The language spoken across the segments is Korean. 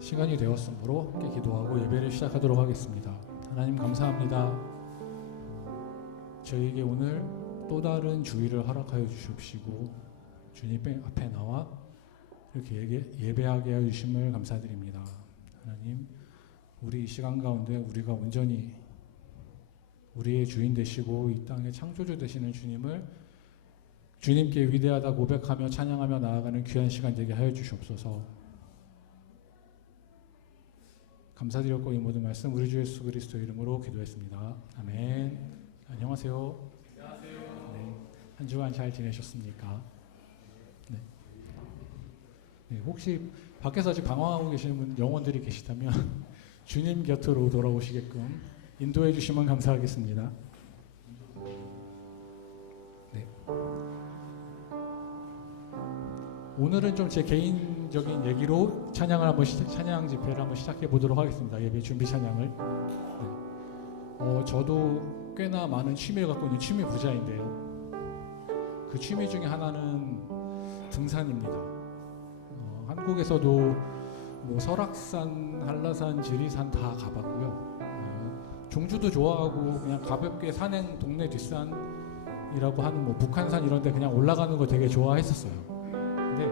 시간이 되었으므로 함께 기도하고 예배를 시작하도록 하겠습니다. 하나님 감사합니다. 저희에게 오늘 또 다른 주일을 허락하여 주시옵시고 주님 앞에 나와 이렇게 예배하게 하여 주심을 감사드립니다. 하나님, 우리 이 시간 가운데 우리가 온전히 우리의 주인 되시고 이 땅의 창조주 되시는 주님을 주님께 위대하다 고백하며 찬양하며 나아가는 귀한 시간 되게 하여 주시옵소서. 감사드렸고 이 모든 말씀 우리 주 예수 그리스도 이름으로 기도했습니다. 아멘. 안녕하세요. 안녕하세요. 네, 한 주간 잘 지내셨습니까? 네. 네, 혹시 밖에서 아직 방황하고 계시는 영혼들이 계시다면 주님 곁으로 돌아오시게끔 인도해 주시면 감사하겠습니다. 네. 오늘은 좀 제 개인적인 얘기로 찬양 집회를 한번 시작해 보도록 하겠습니다. 예배 준비 찬양을. 네. 저도 꽤나 많은 취미를 갖고 있는 취미 부자인데요. 그 취미 중에 하나는 등산입니다. 한국에서도 뭐 설악산, 한라산, 지리산 다 가봤고요. 종주도 좋아하고 그냥 가볍게 산행 동네 뒷산이라고 하는 뭐 북한산 이런 데 그냥 올라가는 거 되게 좋아했었어요. 근데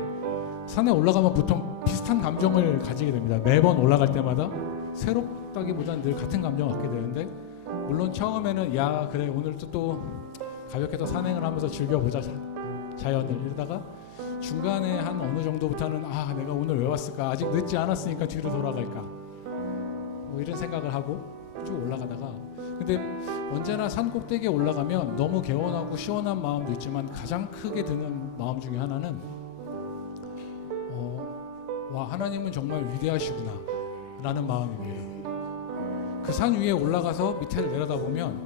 산에 올라가면 보통 비슷한 감정을 가지게 됩니다. 매번 올라갈 때마다 새롭다기보다는 늘 같은 감정을 갖게 되는데, 물론 처음에는 야 그래 오늘도 또 가볍게 더 산행을 하면서 즐겨보자 자연을, 이러다가 중간에 한 어느 정도부터는 아 내가 오늘 왜 왔을까, 아직 늦지 않았으니까 뒤로 돌아갈까, 뭐 이런 생각을 하고 쭉 올라가다가, 근데 언제나 산 꼭대기에 올라가면 너무 개운하고 시원한 마음도 있지만 가장 크게 드는 마음 중에 하나는 와 하나님은 정말 위대하시구나 라는 마음입니다. 그 산 위에 올라가서 밑에를 내려다보면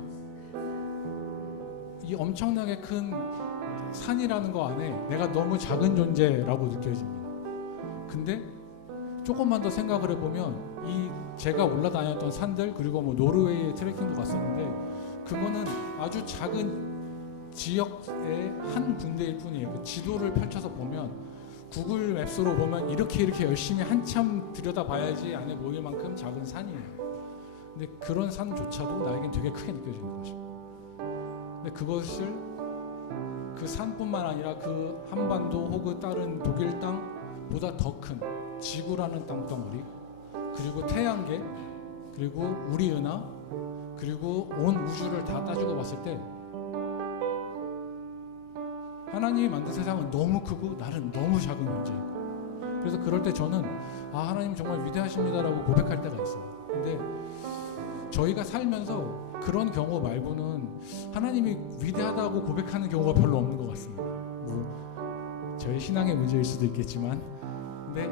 이 엄청나게 큰 산이라는 거 안에 내가 너무 작은 존재라고 느껴집니다. 근데 조금만 더 생각을 해보면 이 제가 올라다녔던 산들, 그리고 뭐 노르웨이 트레킹도 갔었는데 그거는 아주 작은 지역의 한 군데일 뿐이에요. 그 지도를 펼쳐서 보면 구글 맵스로 보면 이렇게 열심히 한참 들여다봐야지 안에 보일 만큼 작은 산이에요. 근데 그런 산조차도 나에겐 되게 크게 느껴지는 것입니다. 근데 그것을 그 산뿐만 아니라 그 한반도 혹은 다른 독일 땅보다 더 큰 지구라는 땅덩어리, 그리고 태양계, 그리고 우리 은하, 그리고 온 우주를 다 따지고 봤을 때 하나님이 만든 세상은 너무 크고 나는 너무 작은 존재이고, 그래서 그럴 때 저는 하나님 정말 위대하십니다라고 고백할 때가 있어요. 근데 저희가 살면서 그런 경우 말고는 하나님이 위대하다고 고백하는 경우가 별로 없는 것 같습니다. 뭐 저희 신앙의 문제일 수도 있겠지만, 근데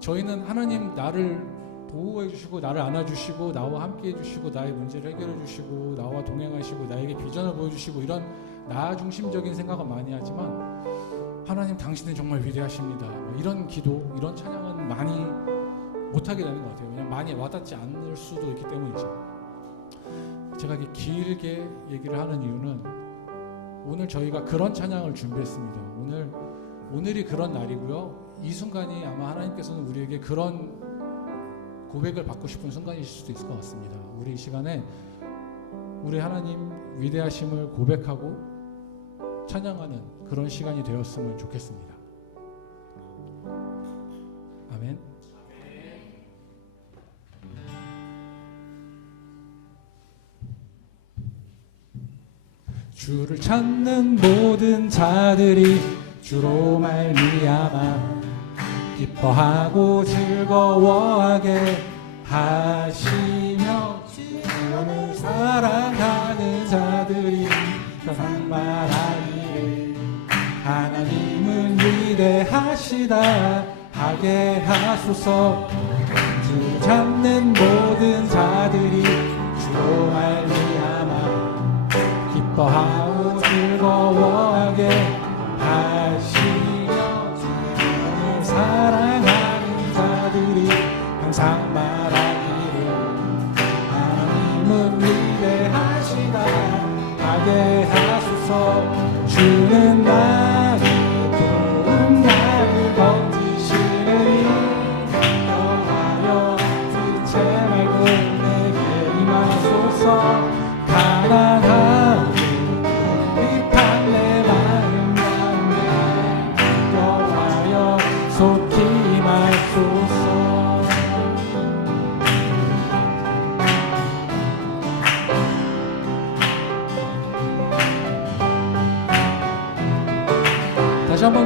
저희는 하나님 나를 보호해 주시고 나를 안아주시고 나와 함께 해주시고 나의 문제를 해결해 주시고 나와 동행하시고 나에게 비전을 보여주시고 이런 나 중심적인 생각은 많이 하지만, 하나님 당신은 정말 위대하십니다 이런 기도, 이런 찬양은 많이 못하게 되는 것 같아요. 왜냐하면 많이 와닿지 않을 수도 있기 때문이죠. 제가 이렇게 길게 얘기를 하는 이유는 오늘 저희가 그런 찬양을 준비했습니다. 오늘이 그런 날이고요. 이 순간이 아마 하나님께서는 우리에게 그런 고백을 받고 싶은 순간이실 수도 있을 것 같습니다. 우리 이 시간에 우리 하나님 위대하심을 고백하고 찬양하는 그런 시간이 되었으면 좋겠습니다. 아멘. 주를 찾는 모든 자들이 주로 말미암아 기뻐하고 즐거워하게 하시며, 주를 사랑하는 자들이 상말하기를 하나님은 위대하시다 하게 하소서. 주를 찾는 모든 자들이 주로 말미암아 기뻐하고 즐거워하게 하시며, 주를 사랑하는 자들이 항상 말하기를 하나님은 위대하시다 하게 하소서. 주는 나를 도움 나를 건지시느니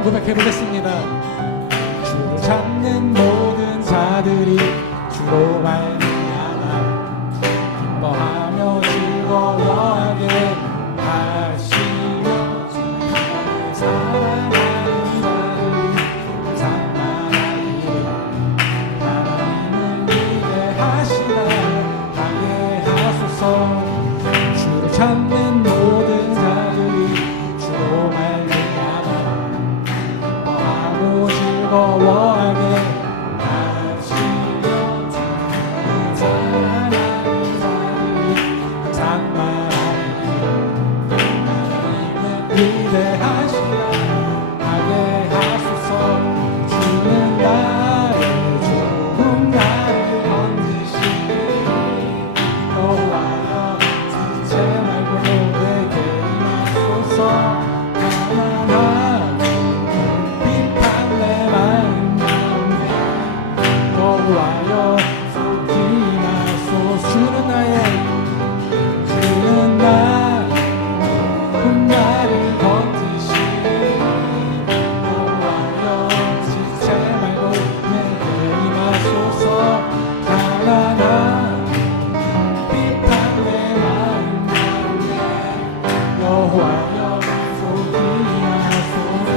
고백해 보겠습니다. 주를 찾는 모든 자들이 주로 말미암아 기뻐하며 즐거워하게 하시며 주를 사랑하는 자들이 상만하기를 하나님을 기대하시라 하게 하소서. 주를 찾는 모든 자들이 주로 말미암아 기뻐하고 즐거워하게 하시며 주를 사랑하는 자들이 상만하기를 하나님을 기대하시라 하게 하소서. 주는 나의 좋은 날을 건지시니 여호와여 지체 말고 내게 임하소서. 가난하고 비판 내 마음 가운데 여호와여 속히 임하소서. 주는 나의 나를 건지시니 여호와여 지체 말고 내게 임하소서. 가난한 비판 내 마음 가운데 여호와여 속히 임하소서.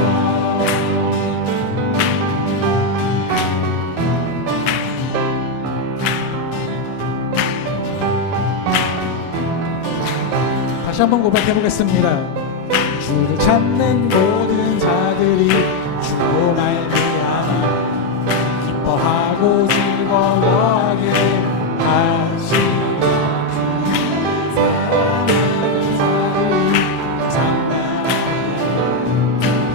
다시 한번 고백해 보겠습니다. 주를 찾는 모든 자들이 주로 말미암아 기뻐하고 즐거워하게 하시며 사랑하는 자들이 상만하기를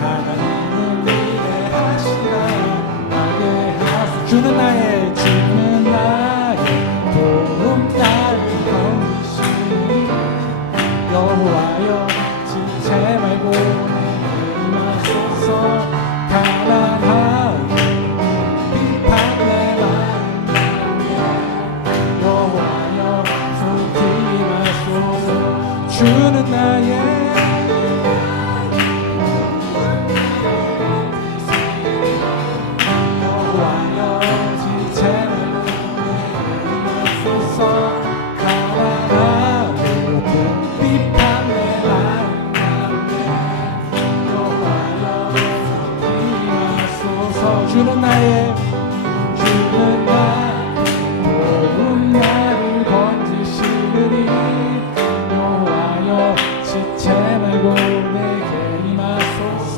하나님을 기대하시라 하게 하소서. 주는 나의 도움 나를 건지시니 여호와여 지체 말고 내게 임하소서. 가난하고 비판 내 마음 가운데 여호와여 속히 임하소서. 주는 나의 여호와여 지체 말고 내게 임하소서. 가난하고 비판 내 마음 가운데 여호와여 속히 임하소서. 주는 나의 도움 나를 건지시니 여호와여 지체 말고 내게 임하소서.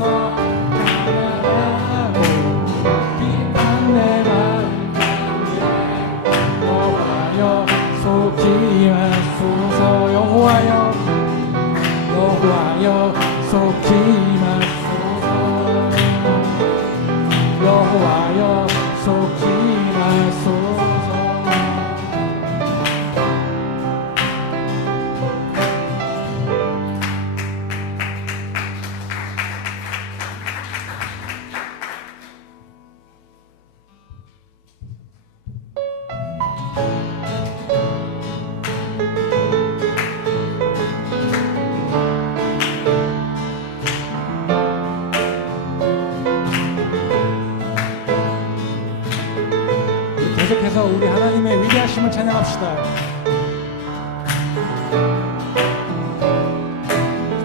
가난하고 비판 내 마음 가운데 여호와여 속히 임하소서. 여호와여 속히 임하소서. 여호와여 속히 임하소서. 계속해서 우리 하나님의 위대하심을 찬양합시다.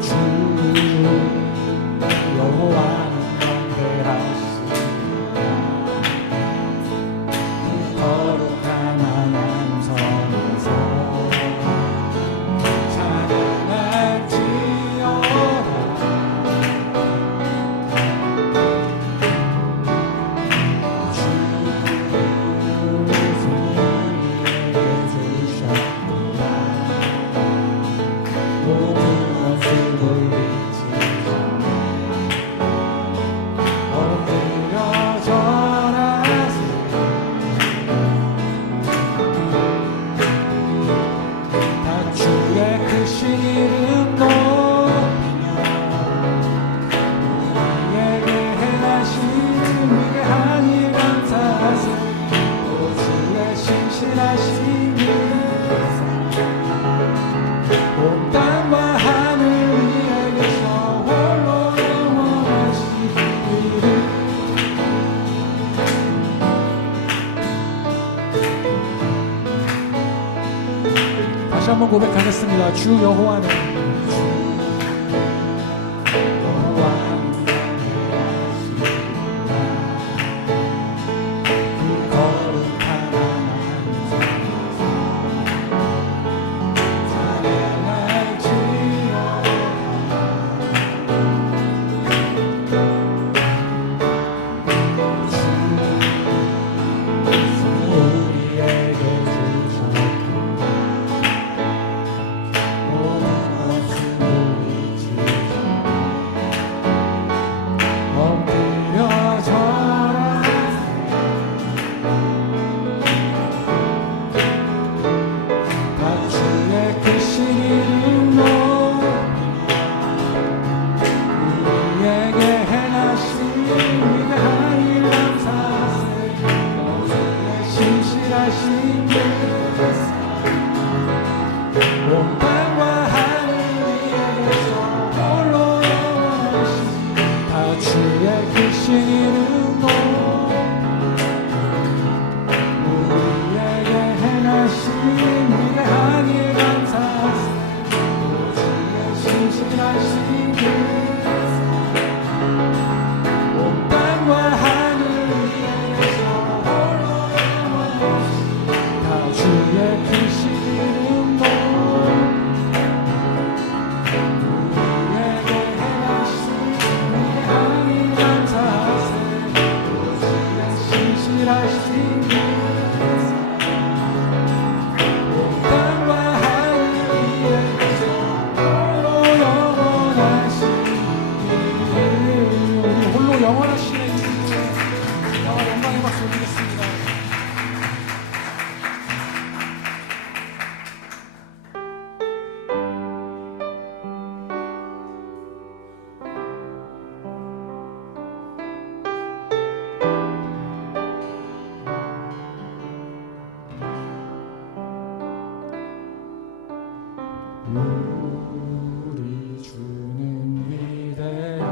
주 여호와는 영대하시니라. 그 거룩한 하나님 선에서 찬양할지어다. 주님에게 주셨구나. 다시 한번 고백하겠습니다. 주 여호와는 우리 주는 위대하며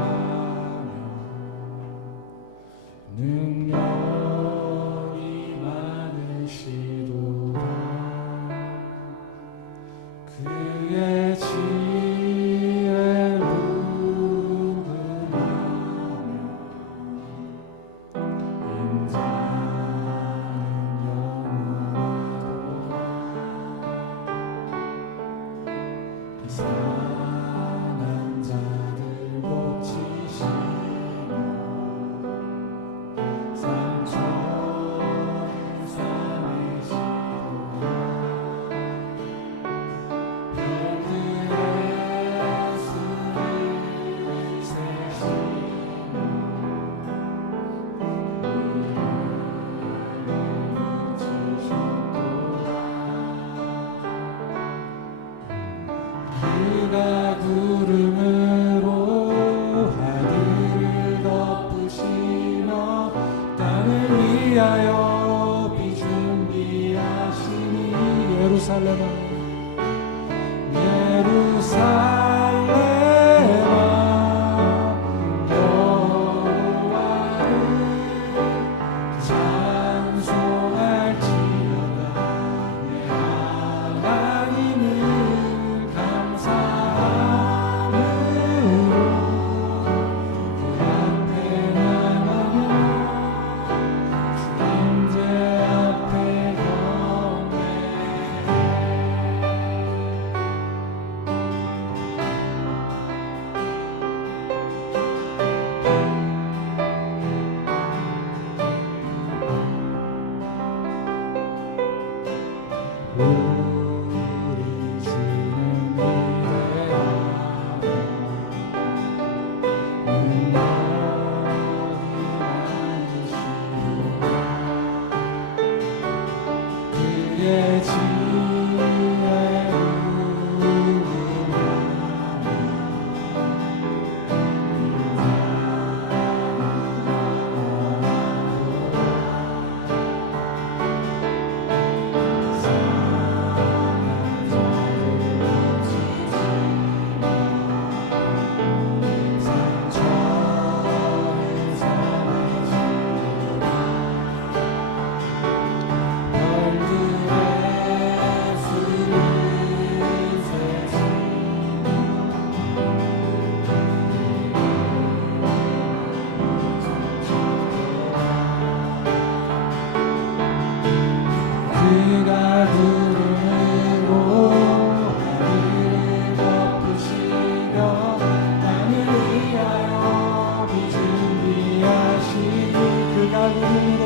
능력이 많으시도다. 그의 지혜를 누구하며 인자는 영원하도다. 상한 자들 고치시며 상처를 싸매시도다. 별들의 수를 세시며 이름을 붙이셨도다. 그가 구름으로 하늘을 덮으시며 땅을 위하여 비 준비하시니 예루살렘아 여호와를 찬송할지어다. 내 하나님을 감사함으로 그 앞에 나가며 주 임재 앞에 경배해. 우리 주는 위대하며 능력이 많으시도다. 그의 지혜를 누구하며 그가 구름으로 하늘을 덮으시며 땅을 위하여 비 준비하시니 그가 구름으로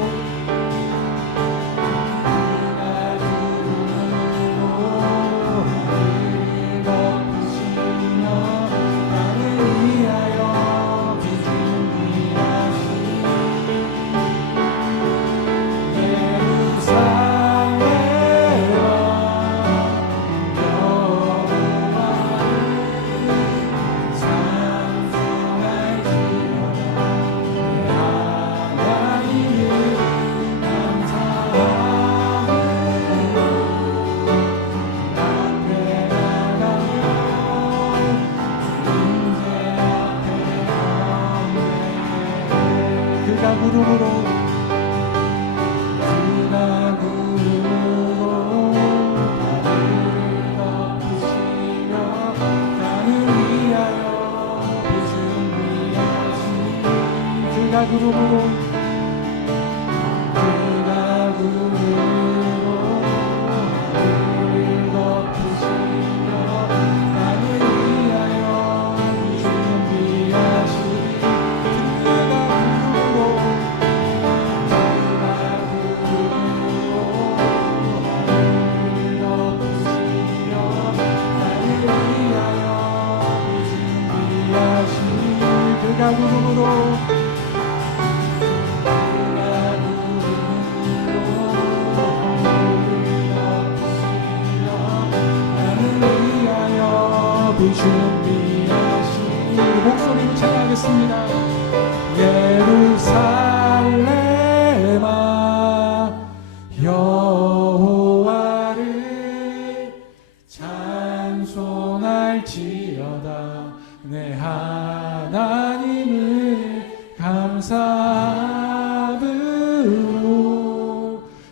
준비하신 목소리로 찬양하겠습니다. 예루살렘아 여호와를 찬송할지어다. 내 하나님을 감사함으로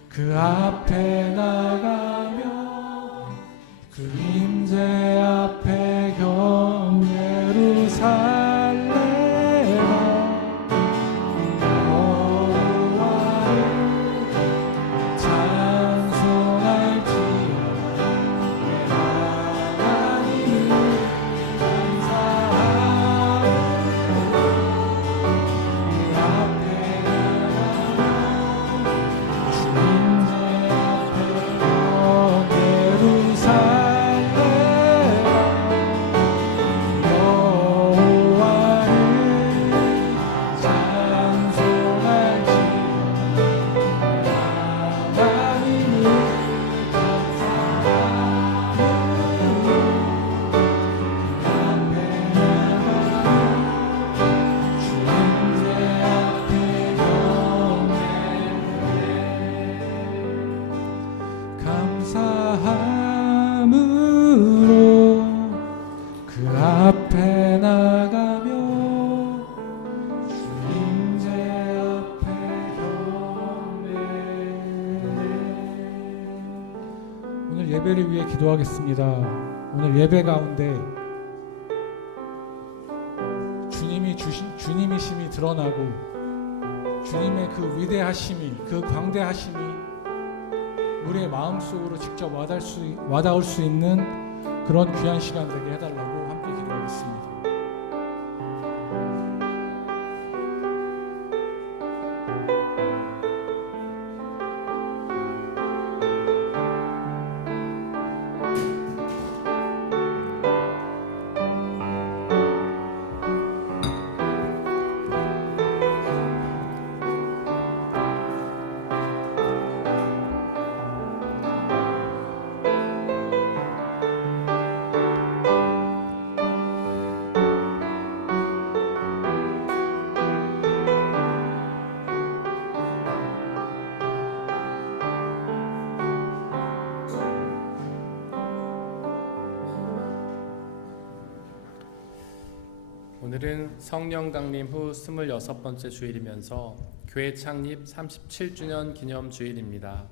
그 앞에 나가며 그 임재 앞에 경 예루살렘아 여호와를 찬송할지어다. 내 하나님을 감사함으로 그 앞에 나가며 주 임재 앞에 경 예루살렘 감사함으로 그 앞에 나가며 주 임재 앞에 경배. 오늘 예배를 위해 기도하겠습니다. 오늘 예배 가운데 주님이심이 드러나고 주님의 그 위대하심이, 그 광대하심이 우리의 마음속으로 직접 와닿을 수 있는 그런 귀한 시간 되게 해달라고 함께 기도하겠습니다. 오늘은 성령 강림 후 26번째 주일이면서 교회 창립 37주년 기념 주일입니다.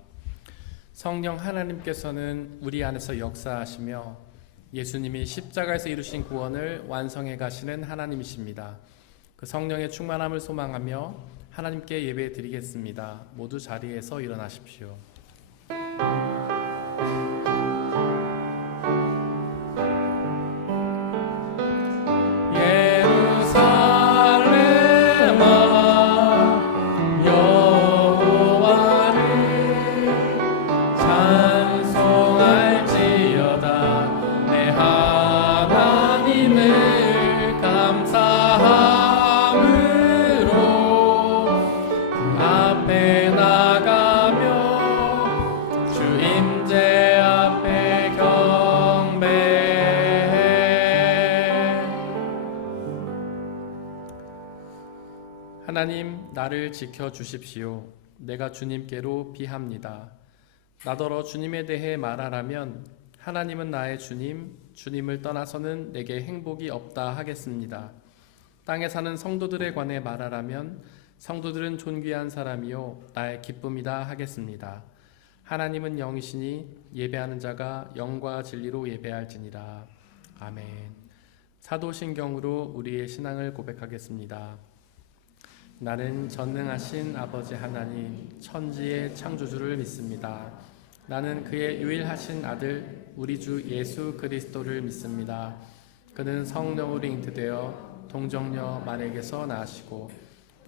성령 하나님께서는 우리 안에서 역사하시며 예수님이 십자가에서 이루신 구원을 완성해 가시는 하나님이십니다. 그 성령의 충만함을 소망하며 하나님께 예배 드리겠습니다. 모두 자리에서 일어나십시오. 하나님, 나를 지켜주십시오. 내가 주님께로 비합니다. 나더러 주님에 대해 말하라면 하나님은 나의 주님, 주님을 떠나서는 내게 행복이 없다 하겠습니다. 땅에 사는 성도들에 관해 말하라면 성도들은 존귀한 사람이요 나의 기쁨이다 하겠습니다. 하나님은 영이시니 예배하는 자가 영과 진리로 예배할지니라. 아멘. 사도신경으로 우리의 신앙을 고백하겠습니다. 나는 전능하신 아버지 하나님, 천지의 창조주를 믿습니다. 나는 그의 유일하신 아들, 우리 주 예수 그리스도를 믿습니다. 그는 성령으로 잉태되어 동정녀 마리아에게서 나시고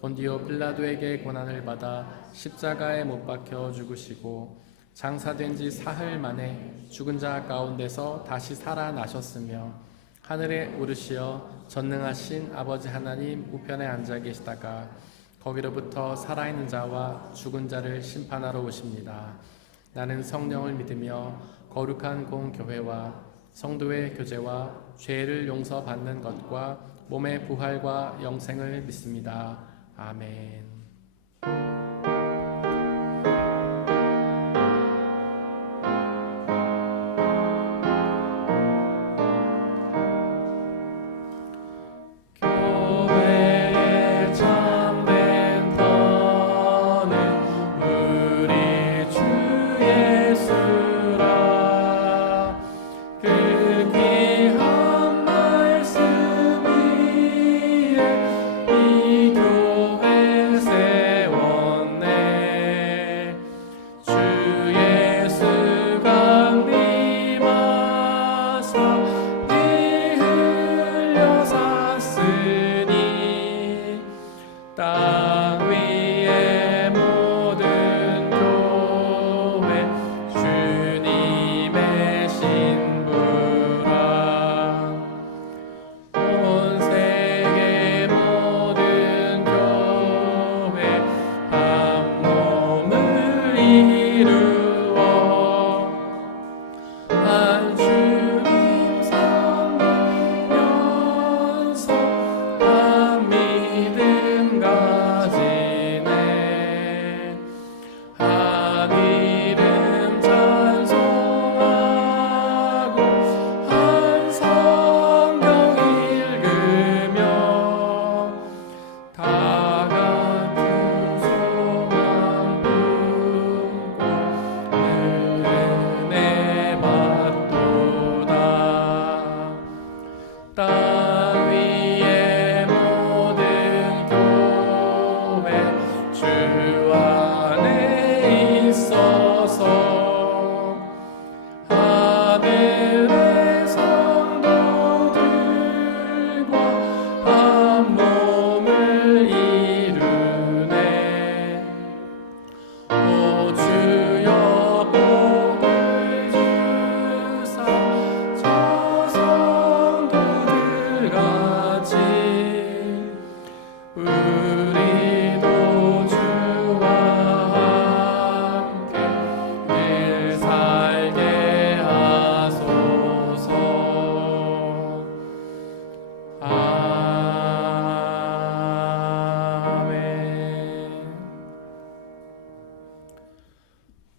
본디오 빌라도에게 고난을 받아 십자가에 못 박혀 죽으시고 장사된 지 사흘 만에 죽은 자 가운데서 다시 살아나셨으며 하늘에 오르시어 전능하신 아버지 하나님 우편에 앉아 계시다가 거기로부터 살아있는 자와 죽은 자를 심판하러 오십니다. 나는 성령을 믿으며 거룩한 공교회와 성도의 교제와 죄를 용서받는 것과 몸의 부활과 영생을 믿습니다. 아멘.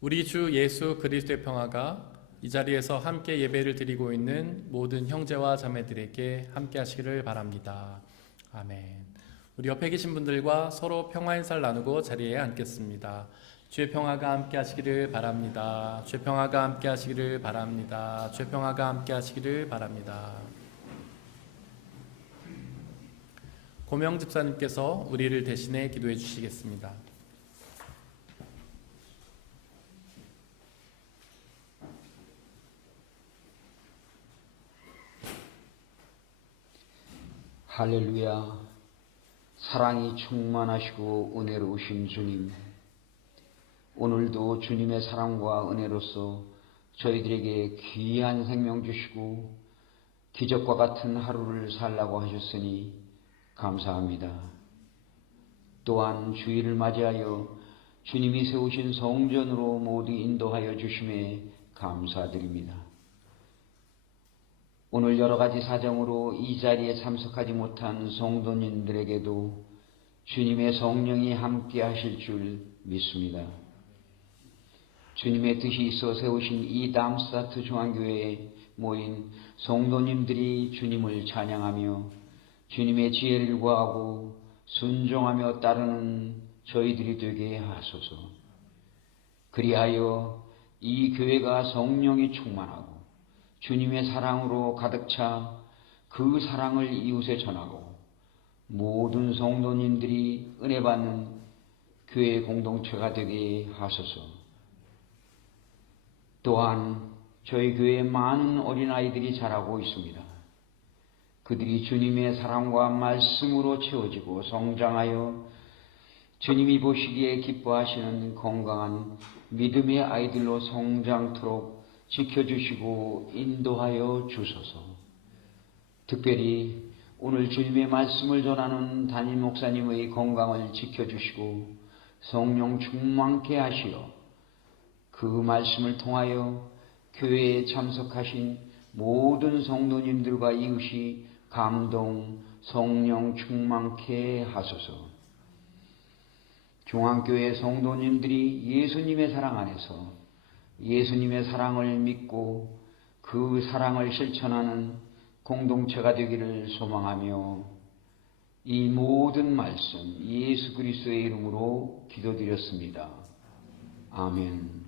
우리 주 예수 그리스도의 평화가 이 자리에서 함께 예배를 드리고 있는 모든 형제와 자매들에게 함께 하시기를 바랍니다. 아멘. 우리 옆에 계신 분들과 서로 평화 인사를 나누고 자리에 앉겠습니다. 주의 평화가 함께 하시기를 바랍니다. 주의 평화가 함께 하시기를 바랍니다. 주의 평화가 함께 하시기를 바랍니다. 고명 집사님께서 우리를 대신해 기도해 주시겠습니다. 할렐루야. 사랑이 충만하시고 은혜로우신 주님, 오늘도 주님의 사랑과 은혜로서 저희들에게 귀한 생명 주시고 기적과 같은 하루를 살라고 하셨으니 감사합니다. 또한 주일을 맞이하여 주님이 세우신 성전으로 모두 인도하여 주심에 감사드립니다. 오늘 여러 가지 사정으로 이 자리에 참석하지 못한 성도님들에게도 주님의 성령이 함께 하실 줄 믿습니다. 주님의 뜻이 있어 세우신 이 담스타트 중앙교회에 모인 성도님들이 주님을 찬양하며 주님의 지혜를 구하고 순종하며 따르는 저희들이 되게 하소서. 그리하여 이 교회가 성령이 충만하고 주님의 사랑으로 가득 차 그 사랑을 이웃에 전하고 모든 성도님들이 은혜 받는 교회 공동체가 되게 하소서. 또한 저희 교회에 많은 어린아이들이 자라고 있습니다. 그들이 주님의 사랑과 말씀으로 채워지고 성장하여 주님이 보시기에 기뻐하시는 건강한 믿음의 아이들로 성장토록 지켜주시고 인도하여 주소서. 특별히 오늘 주님의 말씀을 전하는 담임 목사님의 건강을 지켜주시고 성령 충만케 하시어 그 말씀을 통하여 교회에 참석하신 모든 성도님들과 이웃이 감동, 성령 충만케 하소서. 중앙교회 성도님들이 예수님의 사랑 안에서 예수님의 사랑을 믿고 그 사랑을 실천하는 공동체가 되기를 소망하며 이 모든 말씀 예수 그리스도의 이름으로 기도드렸습니다. 아멘.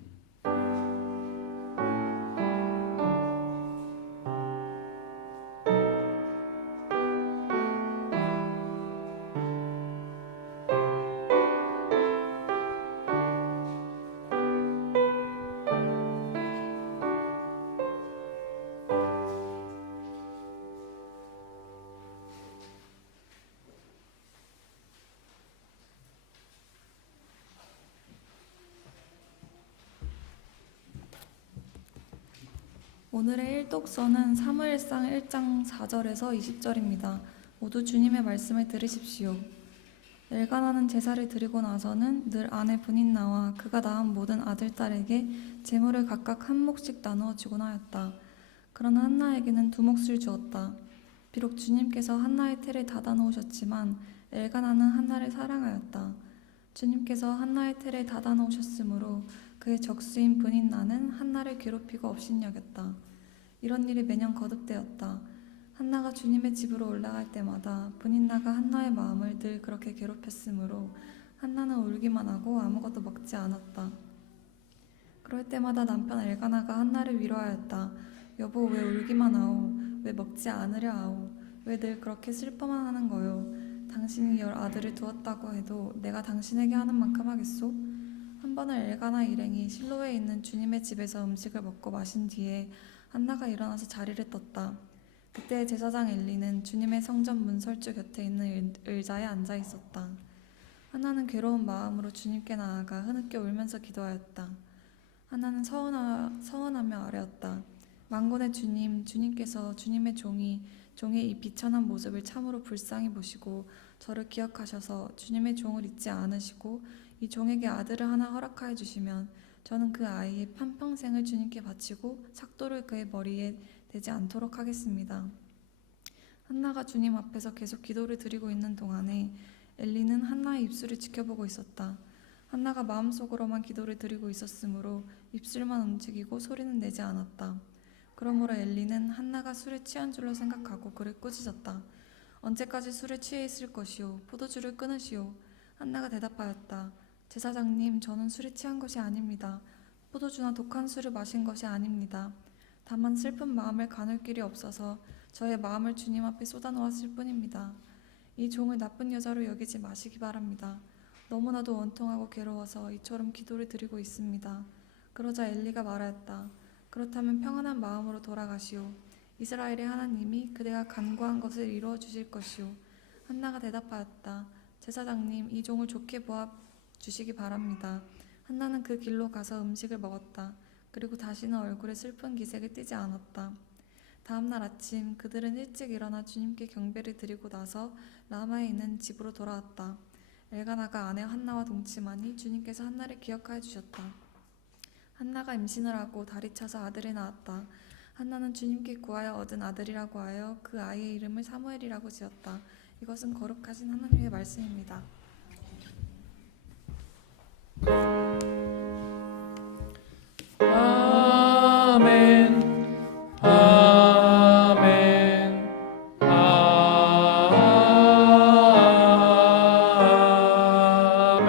오늘의 일독서는 사무엘상 1장 4절에서 20절입니다. 모두 주님의 말씀을 들으십시오. 엘가나는 제사를 드리고 나서는 늘 아내 브닌나와 그가 낳은 모든 아들, 딸에게 제물을 각각 한 몫씩 나누어 주곤 하였다. 그러나 한나에게는 2몫을 주었다. 비록 주님께서 한나의 태를 닫아 놓으셨지만 엘가나는 한나를 사랑하였다. 주님께서 한나의 태를 닫아 놓으셨으므로 그의 적수인 브닌나는 한나를 괴롭히고 업신여겼다. 이런 일이 매년 거듭되었다. 한나가 주님의 집으로 올라갈 때마다 브닌나가 한나의 마음을 늘 그렇게 괴롭혔으므로 한나는 울기만 하고 아무것도 먹지 않았다. 그럴 때마다 남편 엘가나가 한나를 위로하였다. 여보, 왜 울기만 하오? 왜 먹지 않으려 하오? 왜 늘 그렇게 슬퍼만 하는 거요? 당신이 10 아들을 두었다고 해도 내가 당신에게 하는 만큼 하겠소? 한 번은 엘가나 일행이 실로에 있는 주님의 집에서 음식을 먹고 마신 뒤에 한나가 일어나서 자리를 떴다. 그때 제사장 엘리는 주님의 성전 문설주 곁에 있는 의자에 앉아 있었다. 한나는 괴로운 마음으로 주님께 나아가 흐느껴 울면서 기도하였다. 한나는 서원하며 아뢰었다. 만군의 주님, 주님께서 주님의 종의 이 비천한 모습을 참으로 불쌍히 보시고 저를 기억하셔서 주님의 종을 잊지 않으시고 이 종에게 아들을 하나 허락하여 주시면 저는 그 아이의 한평생을 주님께 바치고 삭도를 그의 머리에 대지 않도록 하겠습니다. 한나가 주님 앞에서 계속 기도를 드리고 있는 동안에 엘리는 한나의 입술을 지켜보고 있었다. 한나가 마음속으로만 기도를 드리고 있었으므로 입술만 움직이고 소리는 내지 않았다. 그러므로 엘리는 한나가 술에 취한 줄로 생각하고 그를 꾸짖었다. 언제까지 술에 취해 있을 것이오? 포도주를 끊으시오. 한나가 대답하였다. 제사장님, 저는 술에 취한 것이 아닙니다. 포도주나 독한 술을 마신 것이 아닙니다. 다만 슬픈 마음을 가눌 길이 없어서 저의 마음을 주님 앞에 쏟아놓았을 뿐입니다. 이 종을 나쁜 여자로 여기지 마시기 바랍니다. 너무나도 원통하고 괴로워서 이처럼 기도를 드리고 있습니다. 그러자 엘리가 말하였다. 그렇다면 평안한 마음으로 돌아가시오. 이스라엘의 하나님이 그대가 간구한 것을 이루어 주실 것이오. 한나가 대답하였다. 제사장님, 이 종을 좋게 보아 주시기 바랍니다. 한나는 그 길로 가서 음식을 먹었다. 그리고 다시는 얼굴에 슬픈 기색을 띠지 않았다. 다음날 아침 그들은 일찍 일어나 주님께 경배를 드리고 나서 라마에 있는 집으로 돌아왔다. 엘가나가 아내 한나와 동침하니 주님께서 한나를 기억하여 주셨다. 한나가 임신을 하고 달이 차서 아들을 낳았다. 한나는 주님께 구하여 얻은 아들이라고 하여 그 아이의 이름을 사무엘이라고 지었다. 이것은 거룩하신 하나님의 말씀입니다. 아멘. 아멘. 아멘.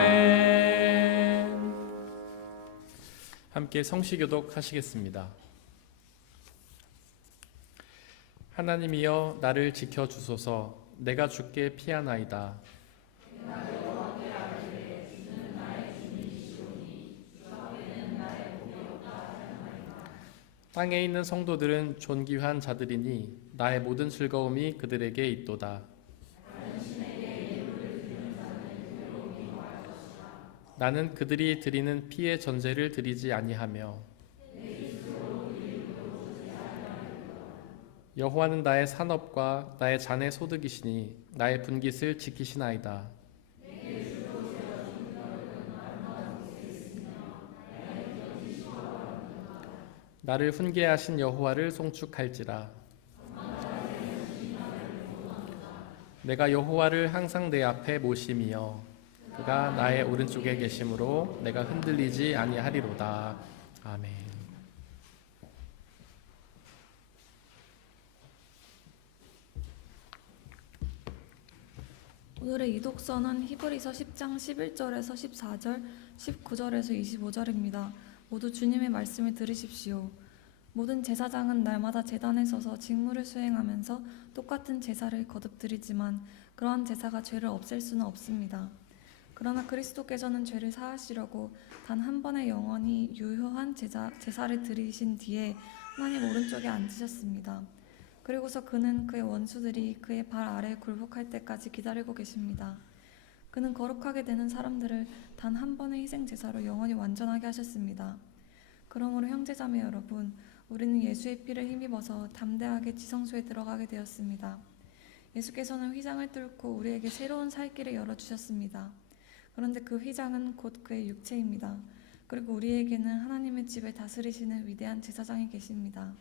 함께 성시교독 하시겠습니다. 하나님이여 나를 지켜 주소서. 내가 주께 피하나이다. 땅에 있는 성도들은 존귀한 자들이니 나의 모든 즐거움이 그들에게 있도다. 나는 그들이 드리는 피의 전제를 드리지 아니하며 여호와는 나의 산업과 나의 잔의 소득이시니 나의 분깃을 지키시나이다. 나를 훈계하신 여호와를 송축할지라. 내가 여호와를 항상 내 앞에 모심이여 그가 나의 오른쪽에 계심으로 내가 흔들리지 아니하리로다. 아멘. 오늘의 이독서는 히브리서 10장 11절에서 14절, 19절에서 25절입니다. 모두 주님의 말씀을 들으십시오. 모든 제사장은 날마다 제단에 서서 직무를 수행하면서 똑같은 제사를 거듭 드리지만 그러한 제사가 죄를 없앨 수는 없습니다. 그러나 그리스도께서는 죄를 사하시려고 단 한 번의 영원히 유효한 제사를 드리신 뒤에 하나님 오른쪽에 앉으셨습니다. 그리고서 그는 그의 원수들이 그의 발 아래에 굴복할 때까지 기다리고 계십니다. 그는 거룩하게 되는 사람들을 단 한 번의 희생 제사로 영원히 완전하게 하셨습니다. 그러므로 형제자매 여러분, 우리는 예수의 피를 힘입어서 담대하게 지성소에 들어가게 되었습니다. 예수께서는 휘장을 뚫고 우리에게 새로운 살 길을 열어주셨습니다. 그런데 그 휘장은 곧 그의 육체입니다. 그리고 우리에게는 하나님의 집을 다스리시는 위대한 제사장이 계십니다.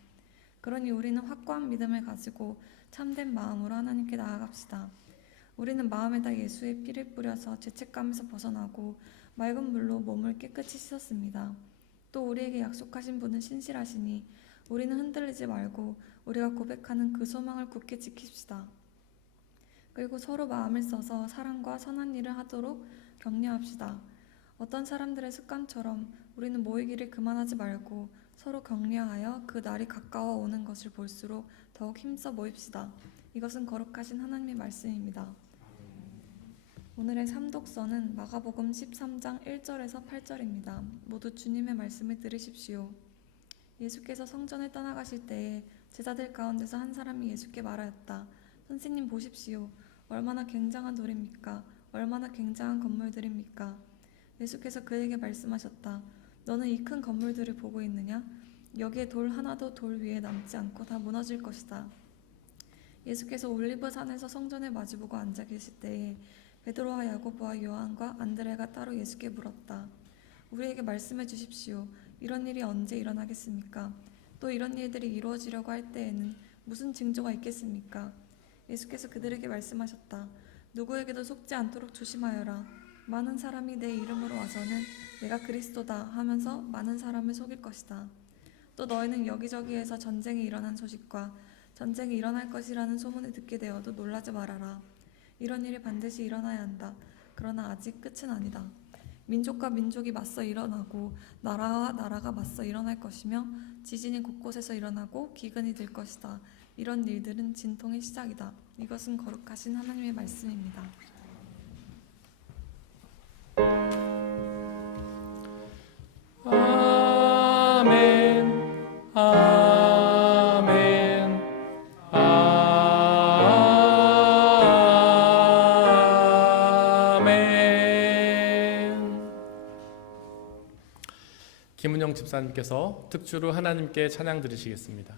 그러니 우리는 확고한 믿음을 가지고 참된 마음으로 하나님께 나아갑시다. 우리는 마음에다 예수의 피를 뿌려서 죄책감에서 벗어나고 맑은 물로 몸을 깨끗이 씻었습니다. 또 우리에게 약속하신 분은 신실하시니 우리는 흔들리지 말고 우리가 고백하는 그 소망을 굳게 지킵시다. 그리고 서로 마음을 써서 사랑과 선한 일을 하도록 격려합시다. 어떤 사람들의 습관처럼 우리는 모이기를 그만하지 말고 서로 격려하여 그 날이 가까워 오는 것을 볼수록 더욱 힘써 모입시다. 이것은 거룩하신 하나님의 말씀입니다. 오늘의 삼독서는 마가복음 13장 1절에서 8절입니다. 모두 주님의 말씀을 들으십시오. 예수께서 성전을 떠나가실 때에 제자들 가운데서 한 사람이 예수께 말하였다. 선생님 보십시오. 얼마나 굉장한 돌입니까? 얼마나 굉장한 건물들입니까? 예수께서 그에게 말씀하셨다. 너는 이 큰 건물들을 보고 있느냐? 여기에 돌 하나도 돌 위에 남지 않고 다 무너질 것이다. 예수께서 올리브산에서 성전을 마주보고 앉아 계실 때에 베드로와 야고보와 요한과 안드레가 따로 예수께 물었다. 우리에게 말씀해 주십시오. 이런 일이 언제 일어나겠습니까? 또 이런 일들이 이루어지려고 할 때에는 무슨 징조가 있겠습니까? 예수께서 그들에게 말씀하셨다. 누구에게도 속지 않도록 조심하여라. 많은 사람이 내 이름으로 와서는 내가 그리스도다 하면서 많은 사람을 속일 것이다. 또 너희는 여기저기에서 전쟁이 일어난 소식과 전쟁이 일어날 것이라는 소문을 듣게 되어도 놀라지 말아라. 이런 일이 반드시 일어나야 한다. 그러나 아직 끝은 아니다. 민족과 민족이 맞서 일어나고 나라와 나라가 맞서 일어날 것이며 지진이 곳곳에서 일어나고 기근이 들 것이다. 이런 일들은 진통의 시작이다. 이것은 거룩하신 하나님의 말씀입니다. 아멘. 아멘. 아멘. 김은영 집사님께서 특주로 하나님께 찬양 드리시겠습니다.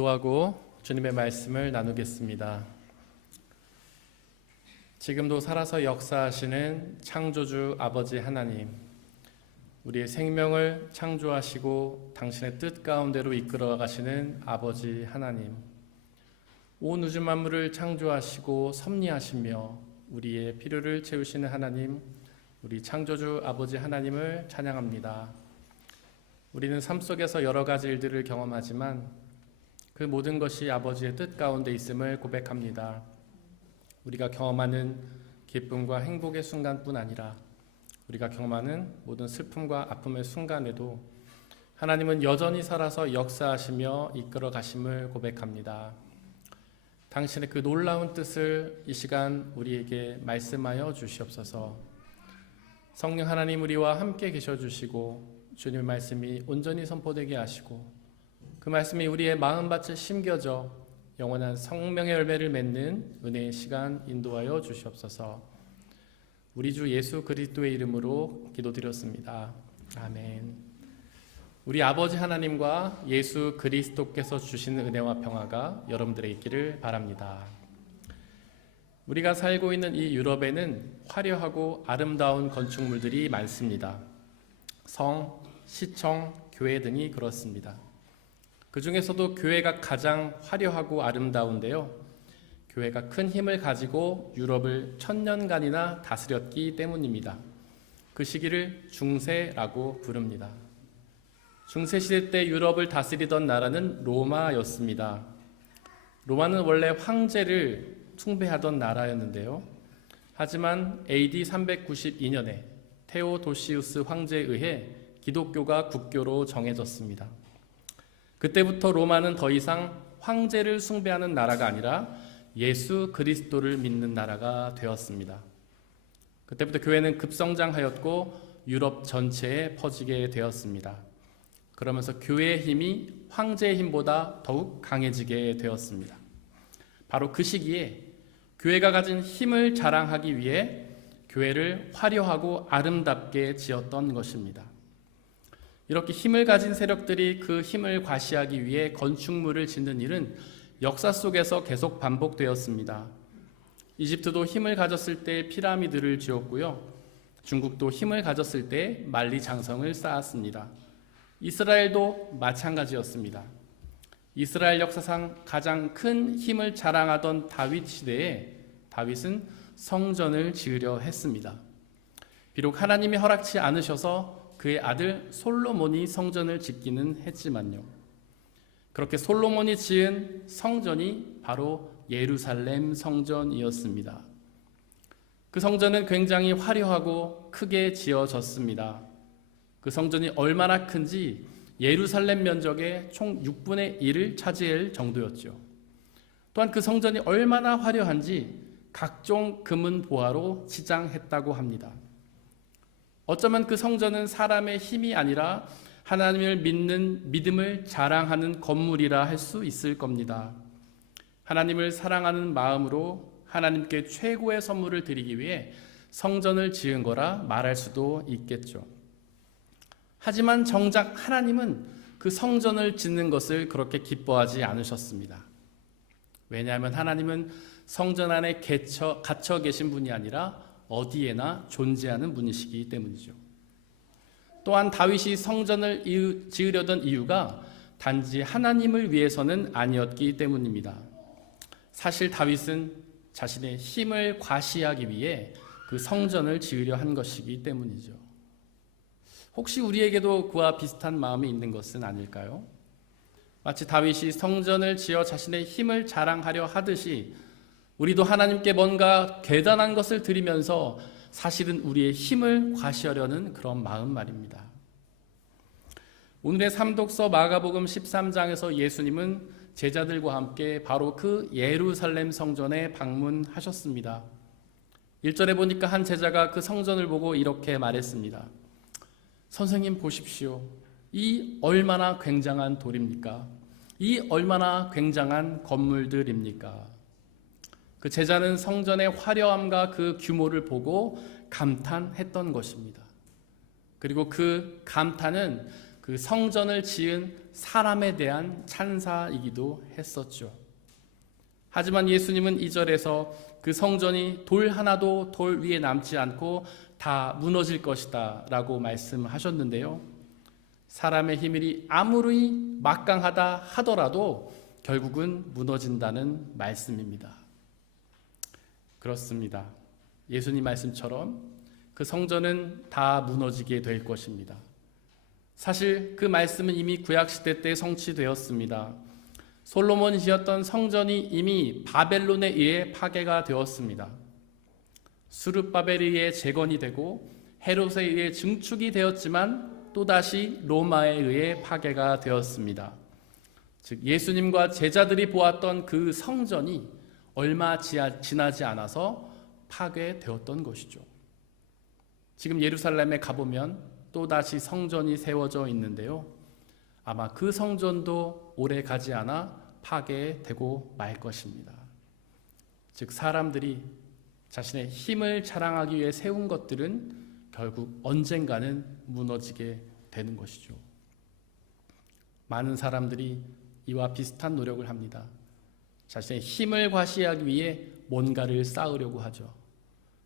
기도하고 주님의 말씀을 나누겠습니다. 지금도 살아서 역사하시는 창조주 아버지 하나님, 우리의 생명을 창조하시고 당신의 뜻 가운데로 이끌어 가시는 아버지 하나님, 온 우주 만물을 창조하시고 섭리하시며 우리의 필요를 채우시는 하나님, 우리 창조주 아버지 하나님을 찬양합니다. 우리는 삶 속에서 여러 가지 일들을 경험하지만 그 모든 것이 아버지의 뜻 가운데 있음을 고백합니다. 우리가 경험하는 기쁨과 행복의 순간뿐 아니라 우리가 경험하는 모든 슬픔과 아픔의 순간에도 하나님은 여전히 살아서 역사하시며 이끌어 가심을 고백합니다. 당신의 그 놀라운 뜻을 이 시간 우리에게 말씀하여 주시옵소서. 성령 하나님, 우리와 함께 계셔 주시고 주님의 말씀이 온전히 선포되게 하시고 그 말씀이 우리의 마음밭에 심겨져 영원한 성령의 열매를 맺는 은혜의 시간 인도하여 주시옵소서. 우리 주 예수 그리스도의 이름으로 기도드렸습니다. 아멘. 우리 아버지 하나님과 예수 그리스도께서 주시는 은혜와 평화가 여러분들의 있기를 바랍니다. 우리가 살고 있는 이 유럽에는 화려하고 아름다운 건축물들이 많습니다. 성, 시청, 교회 등이 그렇습니다. 그 중에서도 교회가 가장 화려하고 아름다운데요. 교회가 큰 힘을 가지고 유럽을 1000년간이나 다스렸기 때문입니다. 그 시기를 중세라고 부릅니다. 중세시대 때 유럽을 다스리던 나라는 로마였습니다. 로마는 원래 황제를 숭배하던 나라였는데요. 하지만 AD 392년에 테오도시우스 황제에 의해 기독교가 국교로 정해졌습니다. 그때부터 로마는 더 이상 황제를 숭배하는 나라가 아니라 예수 그리스도를 믿는 나라가 되었습니다. 그때부터 교회는 급성장하였고 유럽 전체에 퍼지게 되었습니다. 그러면서 교회의 힘이 황제의 힘보다 더욱 강해지게 되었습니다. 바로 그 시기에 교회가 가진 힘을 자랑하기 위해 교회를 화려하고 아름답게 지었던 것입니다. 이렇게 힘을 가진 세력들이 그 힘을 과시하기 위해 건축물을 짓는 일은 역사 속에서 계속 반복되었습니다. 이집트도 힘을 가졌을 때 피라미드를 지었고요. 중국도 힘을 가졌을 때 만리장성을 쌓았습니다. 이스라엘도 마찬가지였습니다. 이스라엘 역사상 가장 큰 힘을 자랑하던 다윗 시대에 다윗은 성전을 지으려 했습니다. 비록 하나님이 허락치 않으셔서 그의 아들 솔로몬이 성전을 짓기는 했지만요. 그렇게 솔로몬이 지은 성전이 바로 예루살렘 성전이었습니다. 그 성전은 굉장히 화려하고 크게 지어졌습니다. 그 성전이 얼마나 큰지 예루살렘 면적의 총 6분의 1을 차지할 정도였죠. 또한 그 성전이 얼마나 화려한지 각종 금은 보화로 치장했다고 합니다. 어쩌면 그 성전은 사람의 힘이 아니라 하나님을 믿는 믿음을 자랑하는 건물이라 할 수 있을 겁니다. 하나님을 사랑하는 마음으로 하나님께 최고의 선물을 드리기 위해 성전을 지은 거라 말할 수도 있겠죠. 하지만 정작 하나님은 그 성전을 짓는 것을 그렇게 기뻐하지 않으셨습니다. 왜냐하면 하나님은 성전 안에 갇혀 계신 분이 아니라 어디에나 존재하는 분이시기 때문이죠. 또한 다윗이 성전을 지으려던 이유가 단지 하나님을 위해서는 아니었기 때문입니다. 사실 다윗은 자신의 힘을 과시하기 위해 그 성전을 지으려 한 것이기 때문이죠. 혹시 우리에게도 그와 비슷한 마음이 있는 것은 아닐까요? 마치 다윗이 성전을 지어 자신의 힘을 자랑하려 하듯이 우리도 하나님께 뭔가 대단한 것을 드리면서 사실은 우리의 힘을 과시하려는 그런 마음 말입니다. 오늘의 삼독서 마가복음 13장에서 예수님은 제자들과 함께 바로 그 예루살렘 성전에 방문하셨습니다. 1절에 보니까 한 제자가 그 성전을 보고 이렇게 말했습니다. 선생님 보십시오. 이 얼마나 굉장한 돌입니까? 이 얼마나 굉장한 건물들입니까? 그 제자는 성전의 화려함과 그 규모를 보고 감탄했던 것입니다. 그리고 그 감탄은 그 그 성전을 지은 사람에 대한 찬사이기도 했었죠. 하지만 예수님은 2절에서 그 성전이 돌 하나도 돌 위에 남지 않고 다 무너질 것이다 라고 말씀하셨는데요. 사람의 힘이 아무리 막강하다 하더라도 결국은 무너진다는 말씀입니다. 그렇습니다. 예수님 말씀처럼 그 성전은 다 무너지게 될 것입니다. 사실 그 말씀은 이미 구약시대 때 성취되었습니다. 솔로몬이 지었던 성전이 이미 바벨론에 의해 파괴가 되었습니다. 수르바벨에 의해 재건이 되고 헤롯에 의해 증축이 되었지만 또다시 로마에 의해 파괴가 되었습니다. 즉 예수님과 제자들이 보았던 그 성전이 얼마 지나지 않아서 파괴되었던 것이죠. 지금 예루살렘에 가보면 또다시 성전이 세워져 있는데요. 아마 그 성전도 오래 가지 않아 파괴되고 말 것입니다. 즉 사람들이 자신의 힘을 자랑하기 위해 세운 것들은 결국 언젠가는 무너지게 되는 것이죠. 많은 사람들이 이와 비슷한 노력을 합니다. 자신의 힘을 과시하기 위해 뭔가를 쌓으려고 하죠.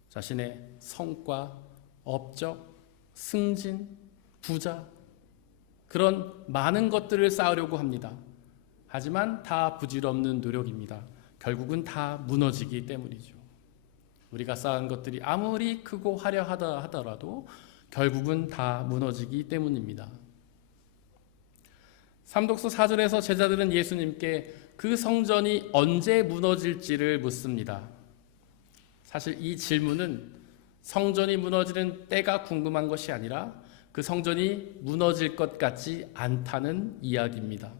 자신의 성과, 업적, 승진, 부자, 그런 많은 것들을 쌓으려고 합니다. 하지만 다 부질없는 노력입니다. 결국은 다 무너지기 때문이죠. 우리가 쌓은 것들이 아무리 크고 화려하다 하더라도 결국은 다 무너지기 때문입니다. 삼독서 4절에서 제자들은 예수님께 그 성전이 언제 무너질지를 묻습니다. 사실 이 질문은 성전이 무너지는 때가 궁금한 것이 아니라 그 성전이 무너질 것 같지 않다는 이야기입니다.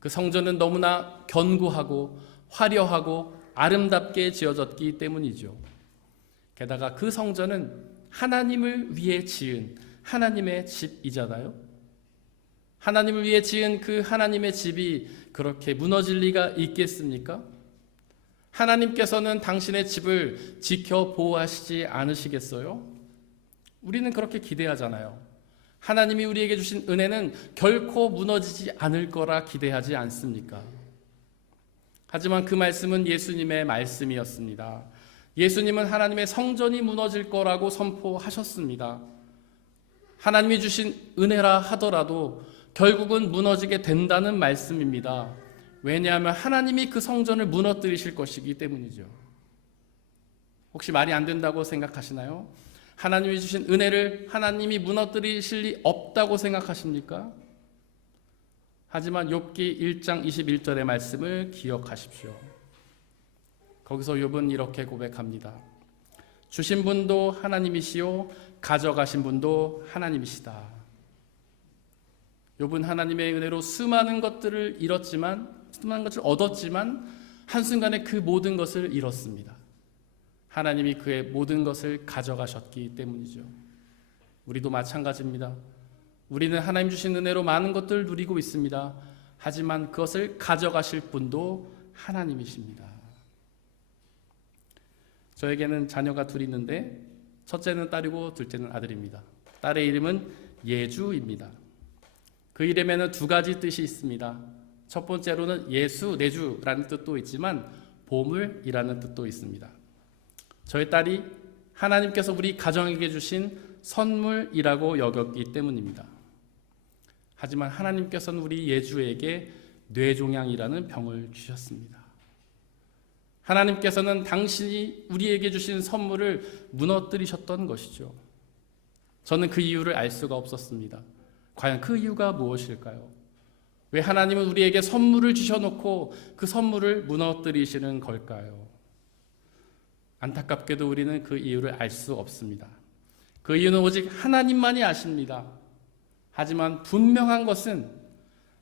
그 성전은 너무나 견고하고 화려하고 아름답게 지어졌기 때문이죠. 게다가 그 성전은 하나님을 위해 지은 하나님의 집이잖아요. 하나님을 위해 지은 그 하나님의 집이 그렇게 무너질 리가 있겠습니까? 하나님께서는 당신의 집을 지켜 보호하시지 않으시겠어요? 우리는 그렇게 기대하잖아요. 하나님이 우리에게 주신 은혜는 결코 무너지지 않을 거라 기대하지 않습니까? 하지만 그 말씀은 예수님의 말씀이었습니다. 예수님은 하나님의 성전이 무너질 거라고 선포하셨습니다. 하나님이 주신 은혜라 하더라도 결국은 무너지게 된다는 말씀입니다. 왜냐하면 하나님이 그 성전을 무너뜨리실 것이기 때문이죠. 혹시 말이 안 된다고 생각하시나요? 하나님이 주신 은혜를 하나님이 무너뜨리실 리 없다고 생각하십니까? 하지만 욥기 1장 21절의 말씀을 기억하십시오. 거기서 욥은 이렇게 고백합니다. 주신 분도 하나님이시요 가져가신 분도 하나님이시다. 욥은 하나님의 은혜로 수많은 것들을 얻었지만 한순간에 그 모든 것을 잃었습니다. 하나님이 그의 모든 것을 가져가셨기 때문이죠. 우리도 마찬가지입니다. 우리는 하나님 주신 은혜로 많은 것들을 누리고 있습니다. 하지만 그것을 가져가실 분도 하나님이십니다. 저에게는 자녀가 둘 있는데 첫째는 딸이고 둘째는 아들입니다. 딸의 이름은 예주입니다. 그 이름에는 두 가지 뜻이 있습니다. 첫 번째로는 예수, 내주라는 뜻도 있지만 보물이라는 뜻도 있습니다. 저희 딸이 하나님께서 우리 가정에게 주신 선물이라고 여겼기 때문입니다. 하지만 하나님께서는 우리 예주에게 뇌종양이라는 병을 주셨습니다. 하나님께서는 당신이 우리에게 주신 선물을 무너뜨리셨던 것이죠. 저는 그 이유를 알 수가 없었습니다. 과연 그 이유가 무엇일까요? 왜 하나님은 우리에게 선물을 주셔놓고 그 선물을 무너뜨리시는 걸까요? 안타깝게도 우리는 그 이유를 알 수 없습니다. 그 이유는 오직 하나님만이 아십니다. 하지만 분명한 것은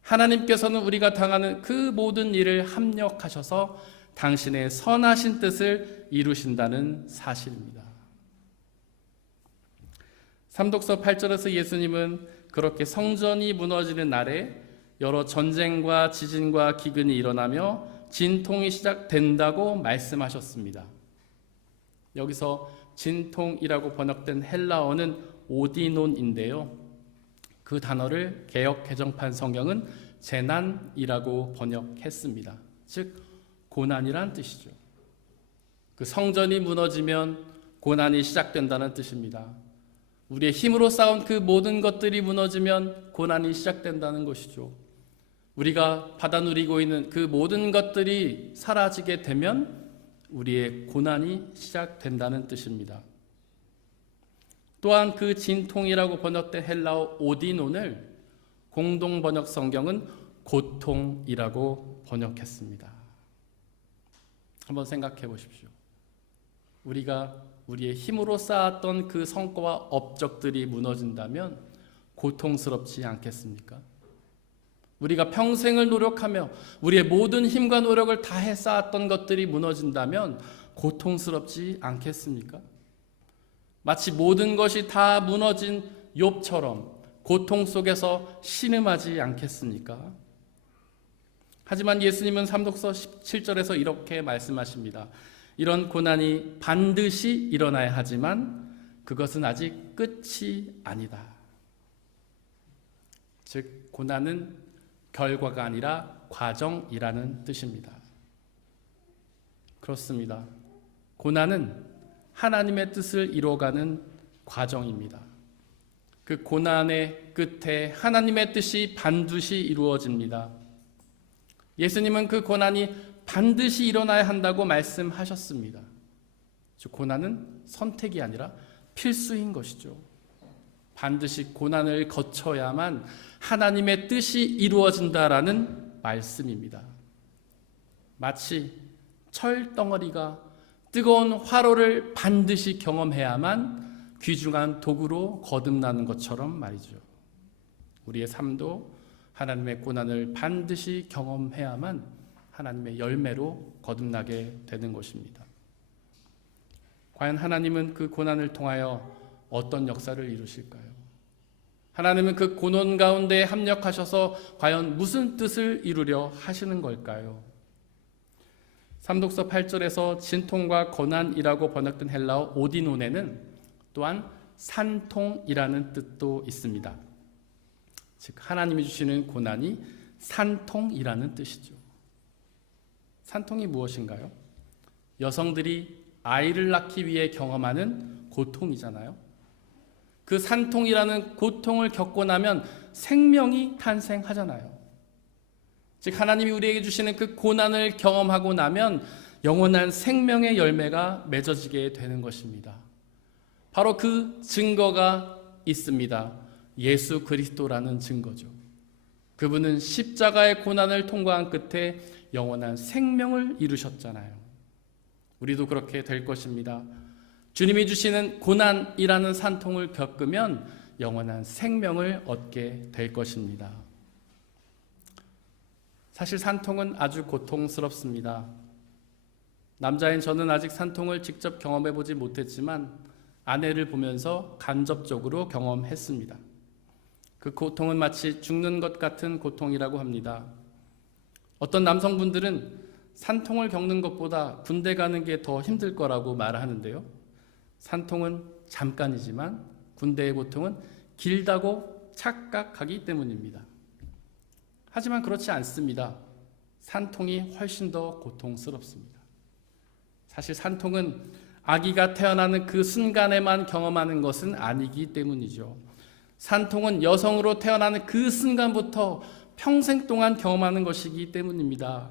하나님께서는 우리가 당하는 그 모든 일을 합력하셔서 당신의 선하신 뜻을 이루신다는 사실입니다. 삼독서 8절에서 예수님은 그렇게 성전이 무너지는 날에 여러 전쟁과 지진과 기근이 일어나며 진통이 시작된다고 말씀하셨습니다. 여기서 진통이라고 번역된 헬라어는 오디논인데요. 그 단어를 개역 개정판 성경은 재난이라고 번역했습니다. 즉 고난이란 뜻이죠. 그 성전이 무너지면 고난이 시작된다는 뜻입니다. 우리의 힘으로 쌓은 그 모든 것들이 무너지면 고난이 시작된다는 것이죠. 우리가 받아 누리고 있는 그 모든 것들이 사라지게 되면 우리의 고난이 시작된다는 뜻입니다. 또한 그 진통이라고 번역된 헬라어 오디논을 공동 번역 성경은 고통이라고 번역했습니다. 한번 생각해 보십시오. 우리가 우리의 힘으로 쌓았던 그 성과와 업적들이 무너진다면 고통스럽지 않겠습니까? 우리가 평생을 노력하며 우리의 모든 힘과 노력을 다해 쌓았던 것들이 무너진다면 고통스럽지 않겠습니까? 마치 모든 것이 다 무너진 욥처럼 고통 속에서 신음하지 않겠습니까? 하지만 예수님은 삼독서 17절에서 이렇게 말씀하십니다. 이런 고난이 반드시 일어나야 하지만 그것은 아직 끝이 아니다. 즉 고난은 결과가 아니라 과정이라는 뜻입니다. 그렇습니다. 고난은 하나님의 뜻을 이루어가는 과정입니다. 그 고난의 끝에 하나님의 뜻이 반드시 이루어집니다. 예수님은 그 고난이 반드시 일어나야 한다고 말씀하셨습니다. 즉 고난은 선택이 아니라 필수인 것이죠. 반드시 고난을 거쳐야만 하나님의 뜻이 이루어진다라는 말씀입니다. 마치 철덩어리가 뜨거운 화로를 반드시 경험해야만 귀중한 도구로 거듭나는 것처럼 말이죠. 우리의 삶도 하나님의 고난을 반드시 경험해야만 하나님의 열매로 거듭나게 되는 것입니다. 과연 하나님은 그 고난을 통하여 어떤 역사를 이루실까요? 하나님은 그 고난 가운데 합력하셔서 과연 무슨 뜻을 이루려 하시는 걸까요? 삼독서 8절에서 진통과 고난이라고 번역된 헬라어 오디논에는 또한 산통이라는 뜻도 있습니다. 즉 하나님이 주시는 고난이 산통이라는 뜻이죠. 산통이 무엇인가요? 여성들이 아이를 낳기 위해 경험하는 고통이잖아요. 그 산통이라는 고통을 겪고 나면 생명이 탄생하잖아요. 즉 하나님이 우리에게 주시는 그 고난을 경험하고 나면 영원한 생명의 열매가 맺어지게 되는 것입니다. 바로 그 증거가 있습니다. 예수 그리스도라는 증거죠. 그분은 십자가의 고난을 통과한 끝에 영원한 생명을 이루셨잖아요. 우리도 그렇게 될 것입니다. 주님이 주시는 고난이라는 산통을 겪으면 영원한 생명을 얻게 될 것입니다. 사실 산통은 아주 고통스럽습니다. 남자인 저는 아직 산통을 직접 경험해 보지 못했지만 아내를 보면서 간접적으로 경험했습니다. 그 고통은 마치 죽는 것 같은 고통이라고 합니다. 어떤 남성분들은 산통을 겪는 것보다 군대 가는 게 더 힘들 거라고 말하는데요. 산통은 잠깐이지만 군대의 고통은 길다고 착각하기 때문입니다. 하지만 그렇지 않습니다. 산통이 훨씬 더 고통스럽습니다. 사실 산통은 아기가 태어나는 그 순간에만 경험하는 것은 아니기 때문이죠. 산통은 여성으로 태어나는 그 순간부터 평생 동안 경험하는 것이기 때문입니다.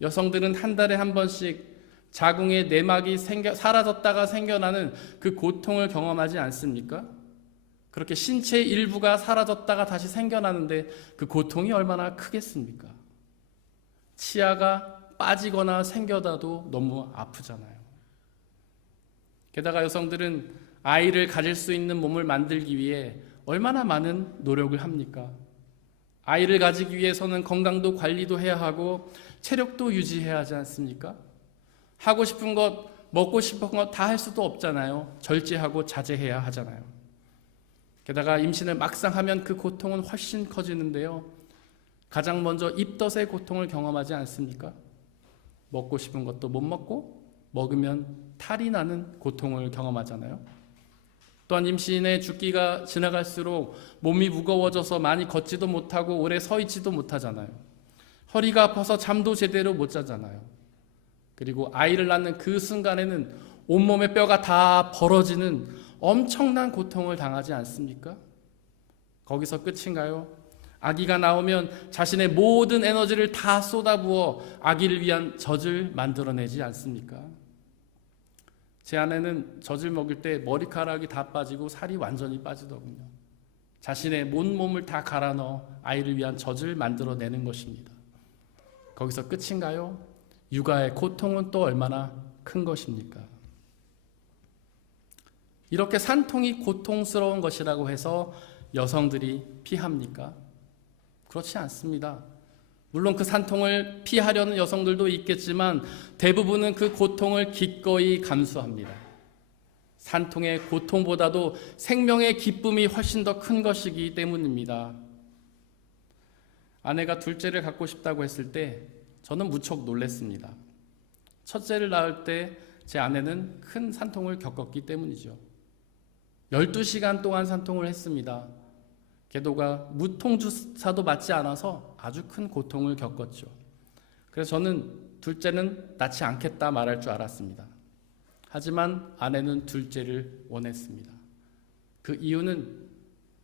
여성들은 한 달에 한 번씩 자궁의 내막이 사라졌다가 생겨나는 그 고통을 경험하지 않습니까? 그렇게 신체의 일부가 사라졌다가 다시 생겨나는데 그 고통이 얼마나 크겠습니까? 치아가 빠지거나 생겨나도 너무 아프잖아요. 게다가 여성들은 아이를 가질 수 있는 몸을 만들기 위해 얼마나 많은 노력을 합니까? 아이를 가지기 위해서는 건강도 관리도 해야 하고 체력도 유지해야 하지 않습니까? 하고 싶은 것, 먹고 싶은 것 다 할 수도 없잖아요. 절제하고 자제해야 하잖아요. 게다가 임신을 막상 하면 그 고통은 훨씬 커지는데요. 가장 먼저 입덧의 고통을 경험하지 않습니까? 먹고 싶은 것도 못 먹고 먹으면 탈이 나는 고통을 경험하잖아요. 또한 임신의 주기가 지나갈수록 몸이 무거워져서 많이 걷지도 못하고 오래 서 있지도 못하잖아요. 허리가 아파서 잠도 제대로 못 자잖아요. 그리고 아이를 낳는 그 순간에는 온몸의 뼈가 다 벌어지는 엄청난 고통을 당하지 않습니까? 거기서 끝인가요? 아기가 나오면 자신의 모든 에너지를 다 쏟아부어 아기를 위한 젖을 만들어내지 않습니까? 제 아내는 젖을 먹일 때 머리카락이 다 빠지고 살이 완전히 빠지더군요. 자신의 몸을 다 갈아 넣어 아이를 위한 젖을 만들어내는 것입니다. 거기서 끝인가요? 육아의 고통은 또 얼마나 큰 것입니까? 이렇게 산통이 고통스러운 것이라고 해서 여성들이 피합니까? 그렇지 않습니다. 물론 그 산통을 피하려는 여성들도 있겠지만 대부분은 그 고통을 기꺼이 감수합니다. 산통의 고통보다도 생명의 기쁨이 훨씬 더 큰 것이기 때문입니다. 아내가 둘째를 갖고 싶다고 했을 때 저는 무척 놀랐습니다. 첫째를 낳을 때 제 아내는 큰 산통을 겪었기 때문이죠. 12시간 동안 산통을 했습니다. 게다가 무통주사도 맞지 않아서 아주 큰 고통을 겪었죠. 그래서 저는 둘째는 낳지 않겠다 말할 줄 알았습니다. 하지만 아내는 둘째를 원했습니다. 그 이유는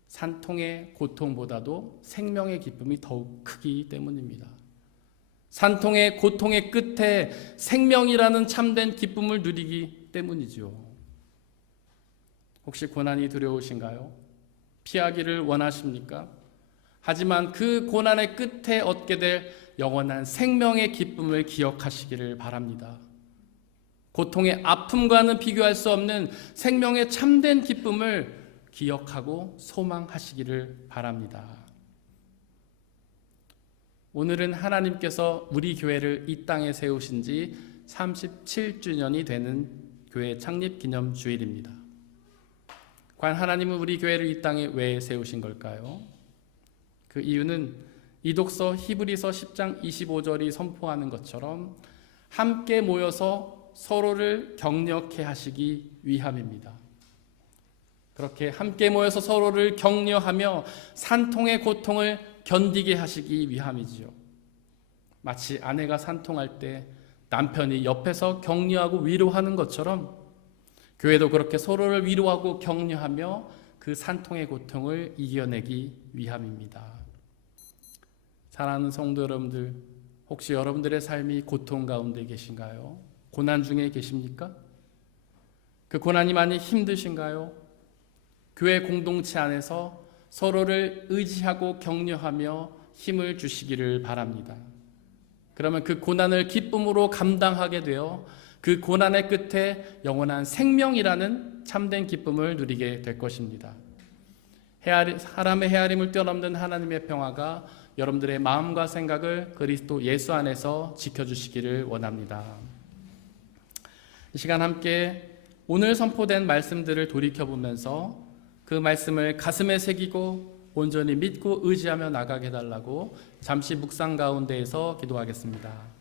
산통의 고통보다도 생명의 기쁨이 더욱 크기 때문입니다. 산통의 고통의 끝에 생명이라는 참된 기쁨을 누리기 때문이죠. 혹시 고난이 두려우신가요? 피하기를 원하십니까? 하지만 그 고난의 끝에 얻게 될 영원한 생명의 기쁨을 기억하시기를 바랍니다. 고통의 아픔과는 비교할 수 없는 생명의 참된 기쁨을 기억하고 소망하시기를 바랍니다. 오늘은 하나님께서 우리 교회를 이 땅에 세우신 지 37주년이 되는 교회 창립 기념 주일입니다. 과연 하나님은 우리 교회를 이 땅에 왜 세우신 걸까요? 그 이유는 이 독서 히브리서 10장 25절이 선포하는 것처럼 함께 모여서 서로를 격려케 하시기 위함입니다. 그렇게 함께 모여서 서로를 격려하며 산통의 고통을 견디게 하시기 위함이지요. 마치 아내가 산통할 때 남편이 옆에서 격려하고 위로하는 것처럼 교회도 그렇게 서로를 위로하고 격려하며 그 산통의 고통을 이겨내기 위함입니다. 사랑하는 성도 여러분들, 혹시 여러분들의 삶이 고통 가운데 계신가요? 고난 중에 계십니까? 그 고난이 많이 힘드신가요? 교회 공동체 안에서 서로를 의지하고 격려하며 힘을 주시기를 바랍니다. 그러면 그 고난을 기쁨으로 감당하게 되어 그 고난의 끝에 영원한 생명이라는 참된 기쁨을 누리게 될 것입니다. 사람의 헤아림을 뛰어넘는 하나님의 평화가 여러분들의 마음과 생각을 그리스도 예수 안에서 지켜주시기를 원합니다. 이 시간 함께 오늘 선포된 말씀들을 돌이켜보면서 그 말씀을 가슴에 새기고 온전히 믿고 의지하며 나가게 해달라고 잠시 묵상 가운데에서 기도하겠습니다.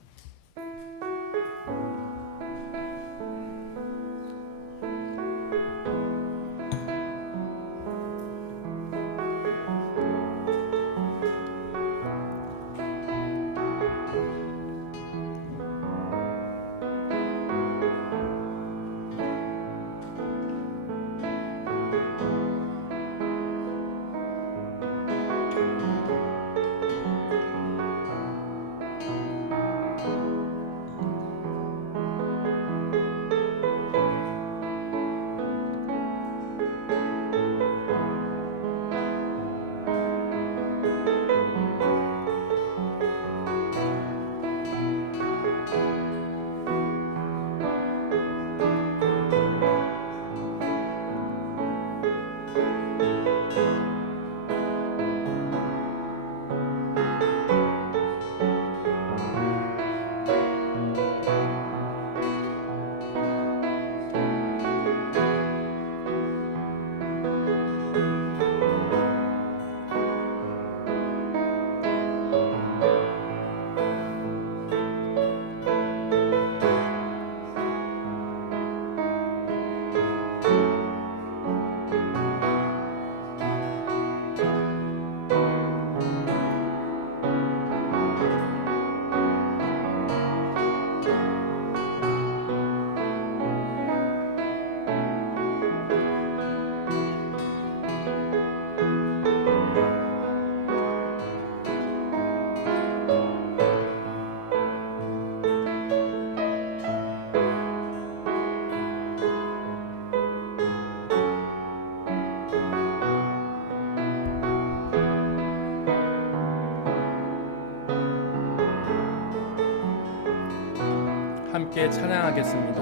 함께 찬양하겠습니다.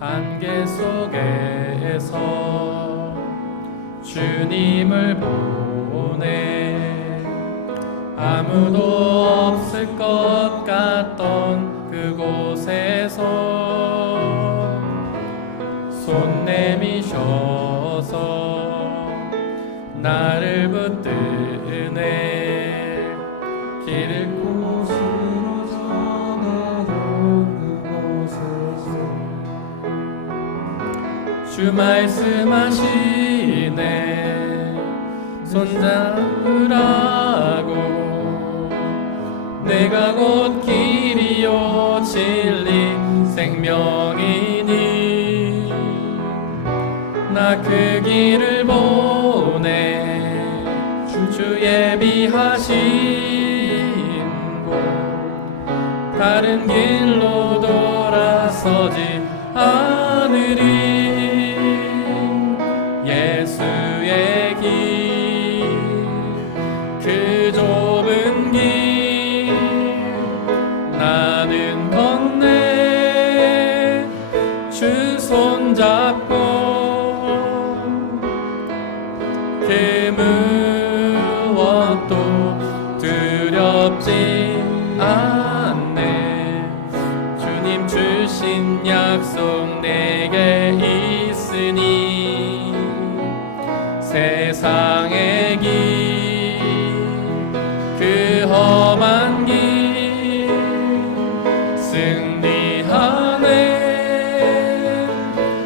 안개 속에서 주님을 보내 아무도 없을 것 같던 그곳에서 손 내미셔서 나를 붙드네 길을 곳으로 전하던 그곳에서 주 말씀하시네 손잡으라고 내가 곧 길이요 진리 생명이니 나 그 길을 보내 주 예비하신 곳 다른 길로 돌아서지 않으리 예수의 길 그 좁은 길 나는 건네 주 손잡고 그 무엇도 두렵지 않네 주님 주신 약속 내게 있으니 세상의 길 그 험한 길 승리하네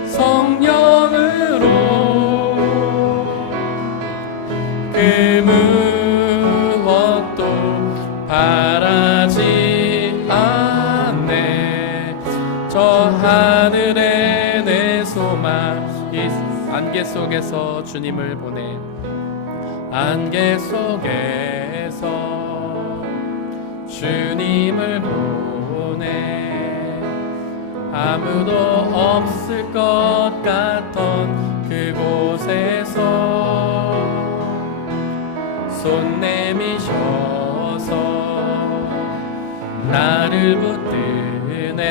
성령으로 그 무엇도 바라지 않네 저 하늘에 내 소망 이 안개 속에서 주님을 보내 안개 속에서 주님을 보내 아무도 없을 것 같던 그곳에서 손 내미셔서 나를 붙드네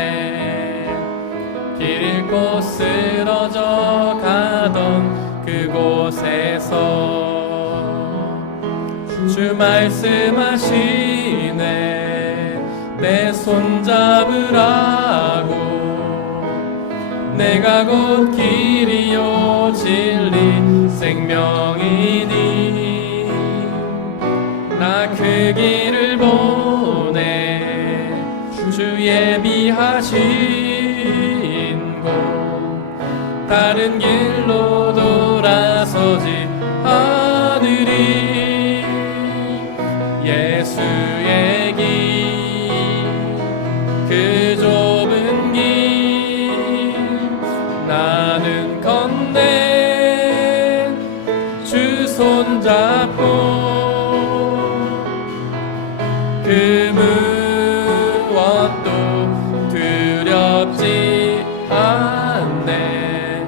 길 잃고 쓰러져 가던 그곳에서 주 말씀하시네 내 손 잡으라고 내가 곧 길이요 진리 생명이니 나 그 길을 보내 주 예비하신 곳 다른 길로 돌아서지 않으리 예수의 길 그 좁은 길 나는 건네 주 손잡고 그 무엇도 두렵지 않네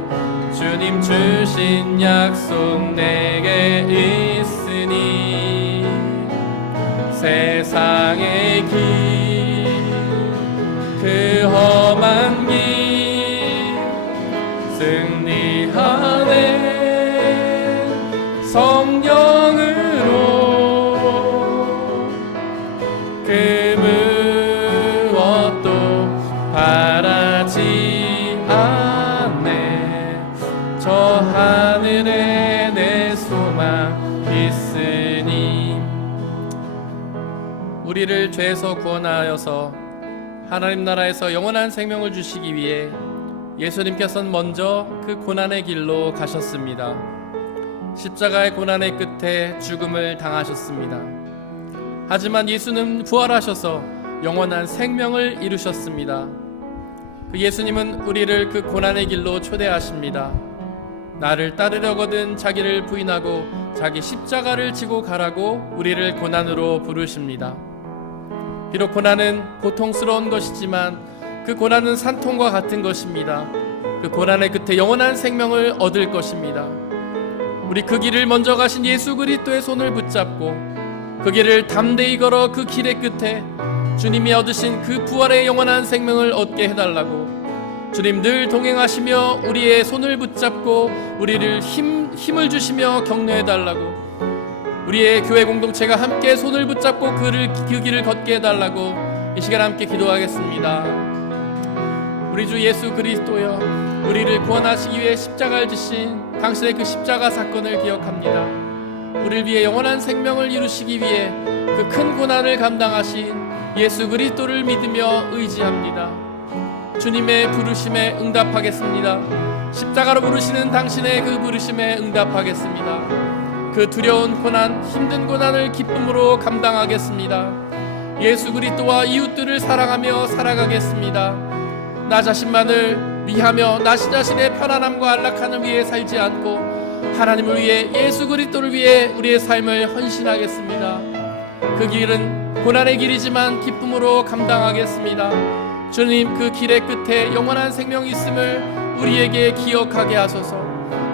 주님 주신 약속 내게 있으니 세상의 길 그 험한 길 승리하네 성령으로 그 무엇도 바라지 않네 저 하늘에 내 소망 있으니 우리를 죄에서 구원하여서 하나님 나라에서 영원한 생명을 주시기 위해 예수님께서는 먼저 그 고난의 길로 가셨습니다. 십자가의 고난의 끝에 죽음을 당하셨습니다. 하지만 예수는 부활하셔서 영원한 생명을 이루셨습니다. 그 예수님은 우리를 그 고난의 길로 초대하십니다. 나를 따르려거든 자기를 부인하고 자기 십자가를 지고 가라고 우리를 고난으로 부르십니다. 비록 고난은 고통스러운 것이지만 그 고난은 산통과 같은 것입니다. 그 고난의 끝에 영원한 생명을 얻을 것입니다. 우리 그 길을 먼저 가신 예수 그리스도의 손을 붙잡고 그 길을 담대히 걸어 그 길의 끝에 주님이 얻으신 그 부활의 영원한 생명을 얻게 해달라고, 주님 늘 동행하시며 우리의 손을 붙잡고 우리를 힘을 주시며 격려해달라고, 우리의 교회 공동체가 함께 손을 붙잡고 그 길을 걷게 해달라고 이 시간 함께 기도하겠습니다. 우리 주 예수 그리스도여, 우리를 구원하시기 위해 십자가를 지신 당신의 그 십자가 사건을 기억합니다. 우리를 위해 영원한 생명을 이루시기 위해 그 큰 고난을 감당하신 예수 그리스도를 믿으며 의지합니다. 주님의 부르심에 응답하겠습니다. 십자가로 부르시는 당신의 그 부르심에 응답하겠습니다. 그 두려운 고난, 힘든 고난을 기쁨으로 감당하겠습니다. 예수 그리스도와 이웃들을 사랑하며 살아가겠습니다. 나 자신만을 위하며 나 자신의 편안함과 안락함을 위해 살지 않고 하나님을 위해, 예수 그리스도를 위해 우리의 삶을 헌신하겠습니다. 그 길은 고난의 길이지만 기쁨으로 감당하겠습니다. 주님, 그 길의 끝에 영원한 생명이 있음을 우리에게 기억하게 하소서.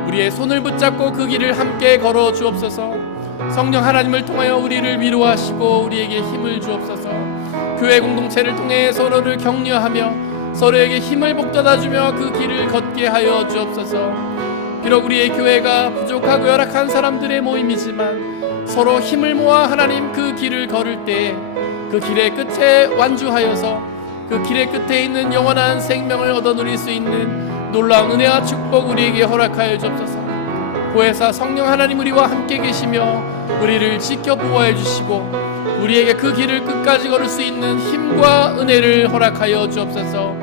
우리의 손을 붙잡고 그 길을 함께 걸어 주옵소서. 성령 하나님을 통하여 우리를 위로하시고 우리에게 힘을 주옵소서. 교회 공동체를 통해 서로를 격려하며 서로에게 힘을 북돋아주며 그 길을 걷게 하여 주옵소서. 비록 우리의 교회가 부족하고 열악한 사람들의 모임이지만 서로 힘을 모아 하나님 그 길을 걸을 때 그 길의 끝에 완주하여서 그 길의 끝에 있는 영원한 생명을 얻어 누릴 수 있는 놀라운 은혜와 축복 우리에게 허락하여 주옵소서. 보혜사 성령 하나님 우리와 함께 계시며 우리를 지켜 보호해 주시고 우리에게 그 길을 끝까지 걸을 수 있는 힘과 은혜를 허락하여 주옵소서.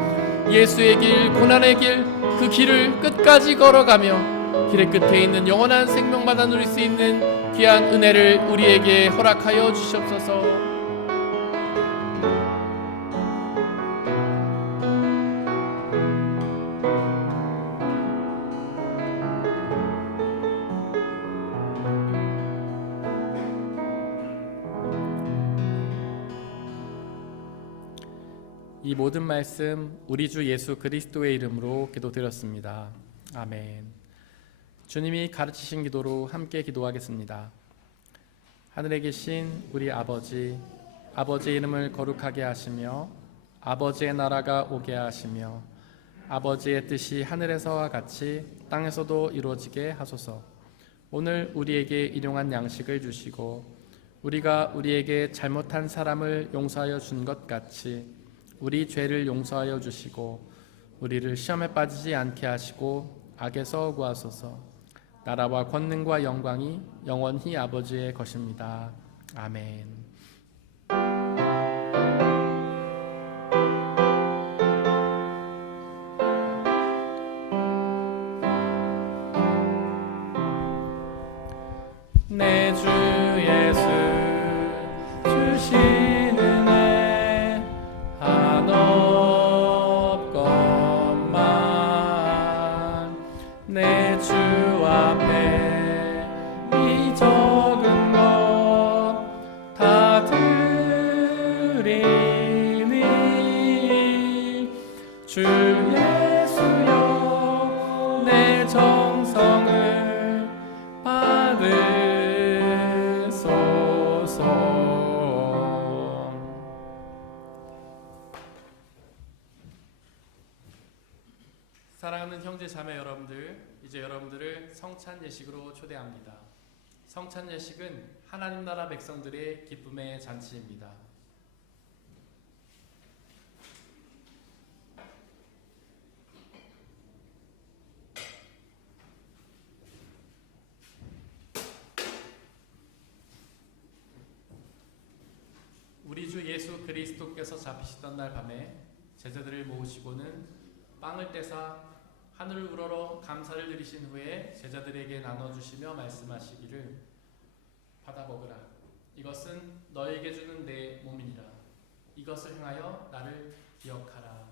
예수의 길, 고난의 길, 그 길을 끝까지 걸어가며 길의 끝에 있는 영원한 생명마다 누릴 수 있는 귀한 은혜를 우리에게 허락하여 주시옵소서. 이 모든 말씀 우리 주 예수 그리스도의 이름으로 기도드렸습니다. 아멘. 주님이 가르치신 기도로 함께 기도하겠습니다. 하늘에 계신 우리 아버지, 아버지의 이름을 거룩하게 하시며 아버지의 나라가 오게 하시며 아버지의 뜻이 하늘에서와 같이 땅에서도 이루어지게 하소서. 오늘 우리에게 일용할 양식을 주시고 우리가 우리에게 잘못한 사람을 용서하여 준 것 같이 우리 죄를 용서하여 주시고 우리를 시험에 빠지지 않게 하시고 악에서 구하소서. 나라와 권능과 영광이 영원히 아버지의 것입니다. 아멘. 내 주 예수 주신 은혜 한없건만 내 주 앞에 이 적은 것 다 드리니 주 예수여 내 정성을 받으소서. 사랑하는 형제 자매 여러분들, 이제 여러분들을 성찬 예식으로 초대합니다. 성찬 예식은 하나님 나라 백성들의 기쁨의 잔치입니다. 우리 주 예수 그리스도께서 잡히시던 날 밤에 제자들을 모으시고는 빵을 떼사 하늘을 우러러 감사를 드리신 후에 제자들에게 나눠주시며 말씀하시기를 받아 먹으라. 이것은 너에게 주는 내 몸이니라. 이것을 행하여 나를 기억하라.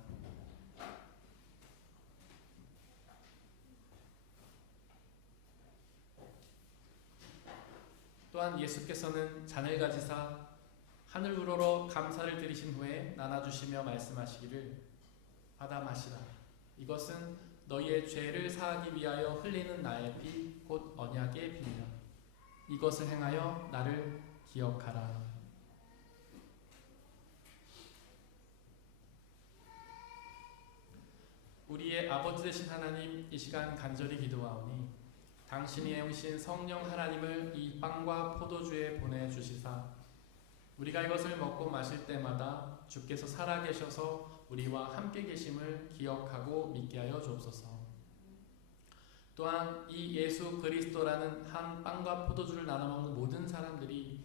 또한 예수께서는 잔을 가지사 하늘 우러러 감사를 드리신 후에 나눠주시며 말씀하시기를 받아 마시라. 이것은 너희의 죄를 사하기 위하여 흘리는 나의 피 곧 언약의 피니라. 이것을 행하여 나를 기억하라. 우리의 아버지 되신 하나님, 이 시간 간절히 기도하오니 당신이 애우신 성령 하나님을 이 빵과 포도주에 보내주시사 우리가 이것을 먹고 마실 때마다 주께서 살아계셔서 우리와 함께 계심을 기억하고 믿게 하여 주옵소서. 또한 이 예수 그리스도라는 한 빵과 포도주를 나눠 먹는 모든 사람들이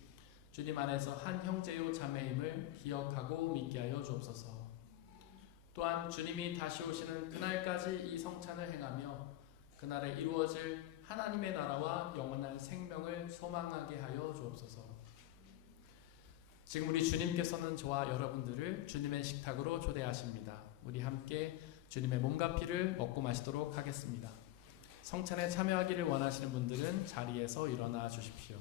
주님 안에서 한 형제요 자매임을 기억하고 믿게 하여 주옵소서. 또한 주님이 다시 오시는 그날까지 이 성찬을 행하며 그날에 이루어질 하나님의 나라와 영원한 생명을 소망하게 하여 주옵소서. 지금 우리 주님께서는 저와 여러분들을 주님의 식탁으로 초대하십니다. 우리 함께 주님의 몸과 피를 먹고 마시도록 하겠습니다. 성찬에 참여하기를 원하시는 분들은 자리에서 일어나 주십시오.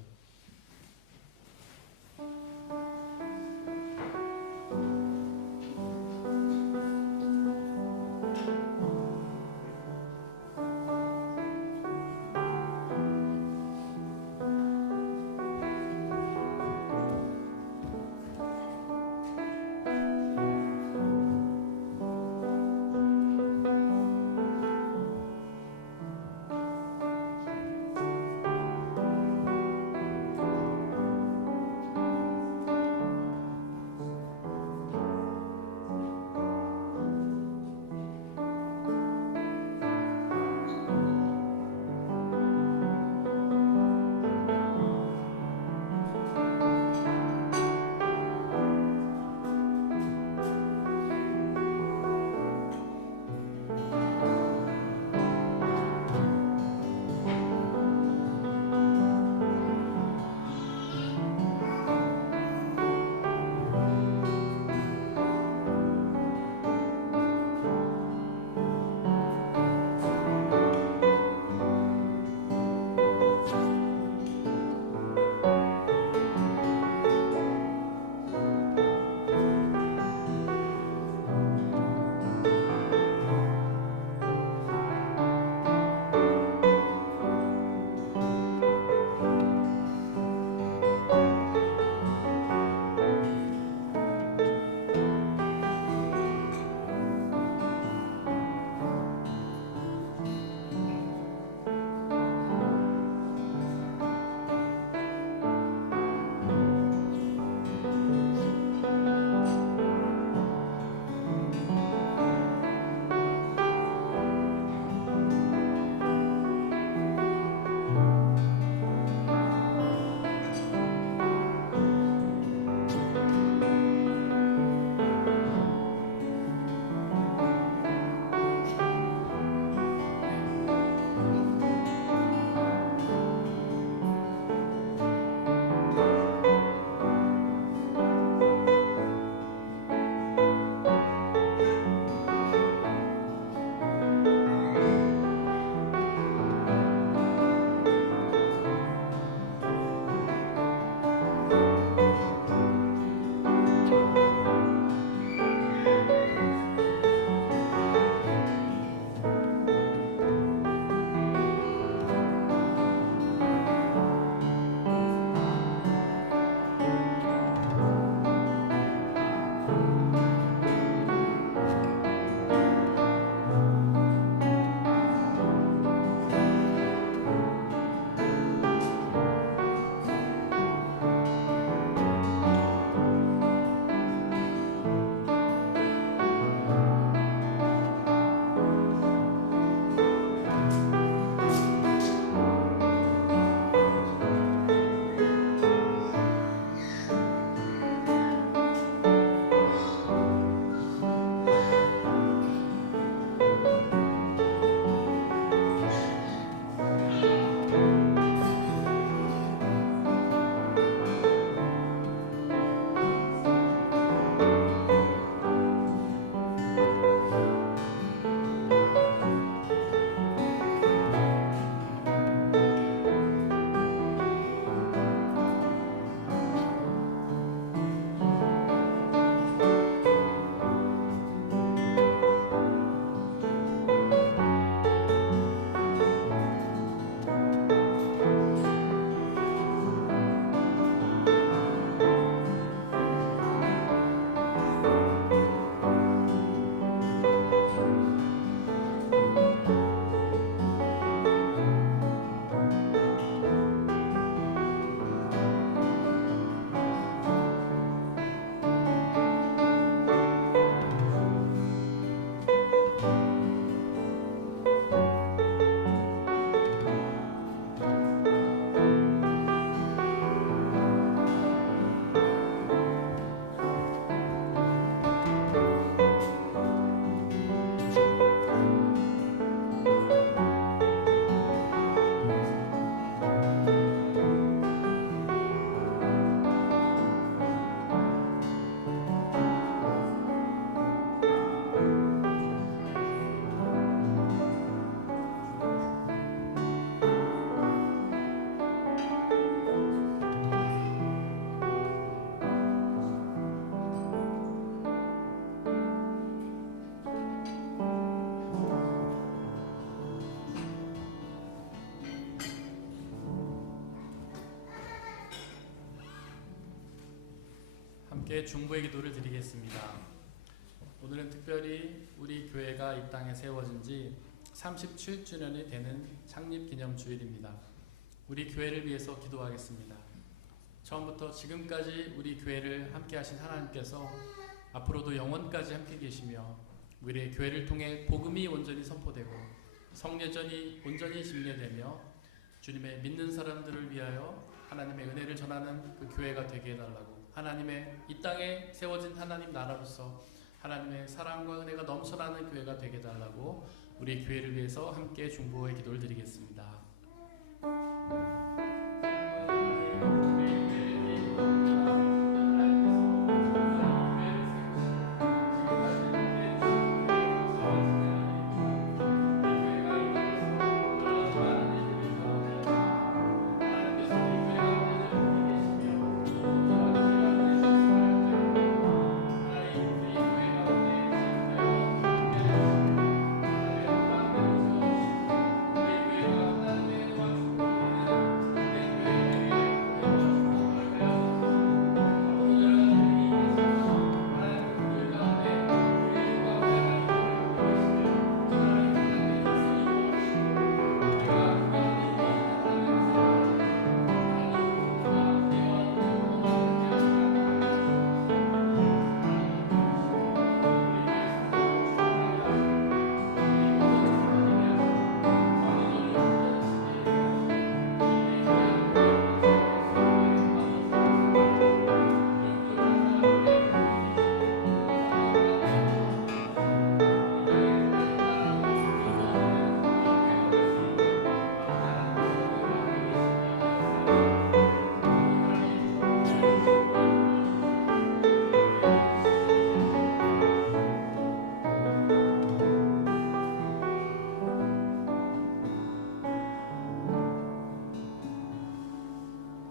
함께 중보의 기도를 드리겠습니다. 오늘은 특별히 우리 교회가 이 땅에 세워진 지 37주년이 되는 창립 기념 주일입니다. 우리 교회를 위해서 기도하겠습니다. 처음부터 지금까지 우리 교회를 함께 하신 하나님께서 앞으로도 영원까지 함께 계시며 우리의 교회를 통해 복음이 온전히 선포되고 성례전이 온전히 집례되며 주님의 믿는 사람들을 위하여 하나님의 은혜를 전하는 그 교회가 되게 해달라고, 하나님의 이 땅에 세워진 하나님 나라로서 하나님의 사랑과 은혜가 넘쳐나는 교회가 되게 해달라고 우리 교회를 위해서 함께 중보의 기도를 드리겠습니다.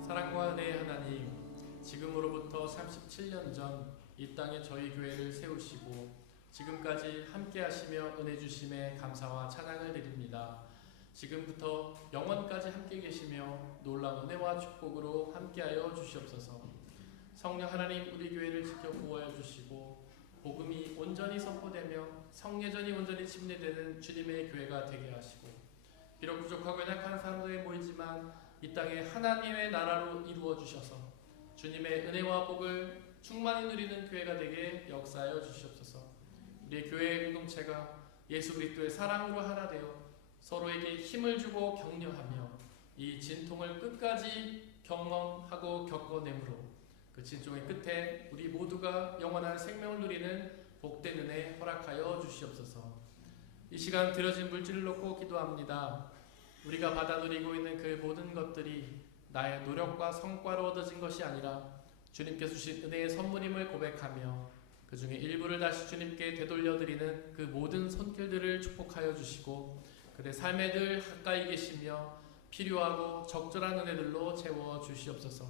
사랑과 은혜의 하나님, 지금으로부터 37년 전 이 땅에 저희 교회를 세우시고 지금까지 함께 하시며 은혜 주심에 감사와 찬양을 드립니다. 지금부터 영원까지 함께 계시며 놀라운 은혜와 축복으로 함께하여 주시옵소서. 성령 하나님, 우리 교회를 지켜 보호하여 주시고 복음이 온전히 선포되며 성례전이 온전히 집례되는 주님의 교회가 되게 하시고, 비록 부족하고 연약한 사람들에 모이지만 이 땅에 하나님의 나라로 이루어 주셔서 주님의 은혜와 복을 충만히 누리는 교회가 되게 역사하여 주시옵소서. 우리의 교회의 공동체가 예수 그리스도의 사랑으로 하나 되어 서로에게 힘을 주고 격려하며 이 진통을 끝까지 경험하고 겪어내므로 그 진통의 끝에 우리 모두가 영원한 생명을 누리는 복된 은혜 허락하여 주시옵소서. 이 시간 드려진 물질을 놓고 기도합니다. 우리가 받아 누리고 있는 그 모든 것들이 나의 노력과 성과로 얻어진 것이 아니라 주님께서 주신 은혜의 선물임을 고백하며 그 중에 일부를 다시 주님께 되돌려드리는 그 모든 손길들을 축복하여 주시고 그들의 삶에 늘 가까이 계시며 필요하고 적절한 은혜들로 채워 주시옵소서.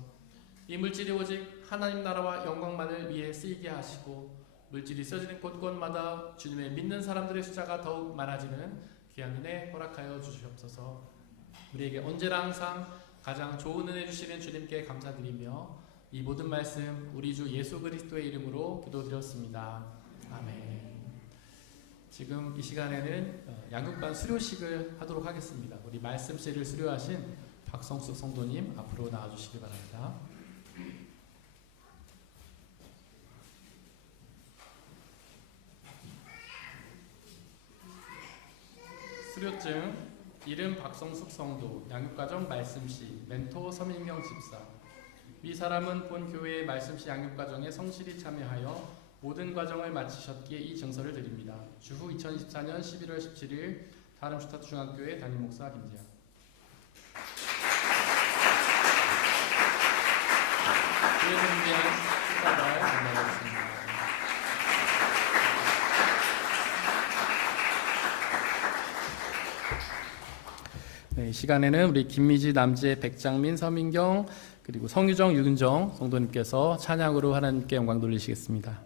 이 물질이 오직 하나님 나라와 영광만을 위해 쓰이게 하시고 물질이 써지는 곳곳마다 주님의 믿는 사람들의 숫자가 더욱 많아지는 귀한 은혜 허락하여 주시옵소서. 우리에게 언제나 항상 가장 좋은 은혜 주시는 주님께 감사드리며 이 모든 말씀 우리 주 예수 그리스도의 이름으로 기도드렸습니다. 아멘. 지금 이 시간에는 양육반 수료식을 하도록 하겠습니다. 우리 말씀씨를 수료하신 박성숙 성도님 앞으로 나와주시기 바랍니다. 수료증 이름 박성숙 성도, 양육과정 말씀시, 멘토 서민경 집사. 위 사람은 본 교회의 말씀시 양육과정에 성실히 참여하여 모든 과정을 마치셨기에 이 증서를 드립니다. 주후 2024년 11월 17일 다름슈타트 중학교의 담임 목사 김재현. 교회 준비한 축가를 전달하겠습니다. 네, 이 시간에는 우리 김미지, 남재, 백장민, 서민경 그리고 성유정, 유근정 성도님께서 찬양으로 하나님께 영광 돌리시겠습니다.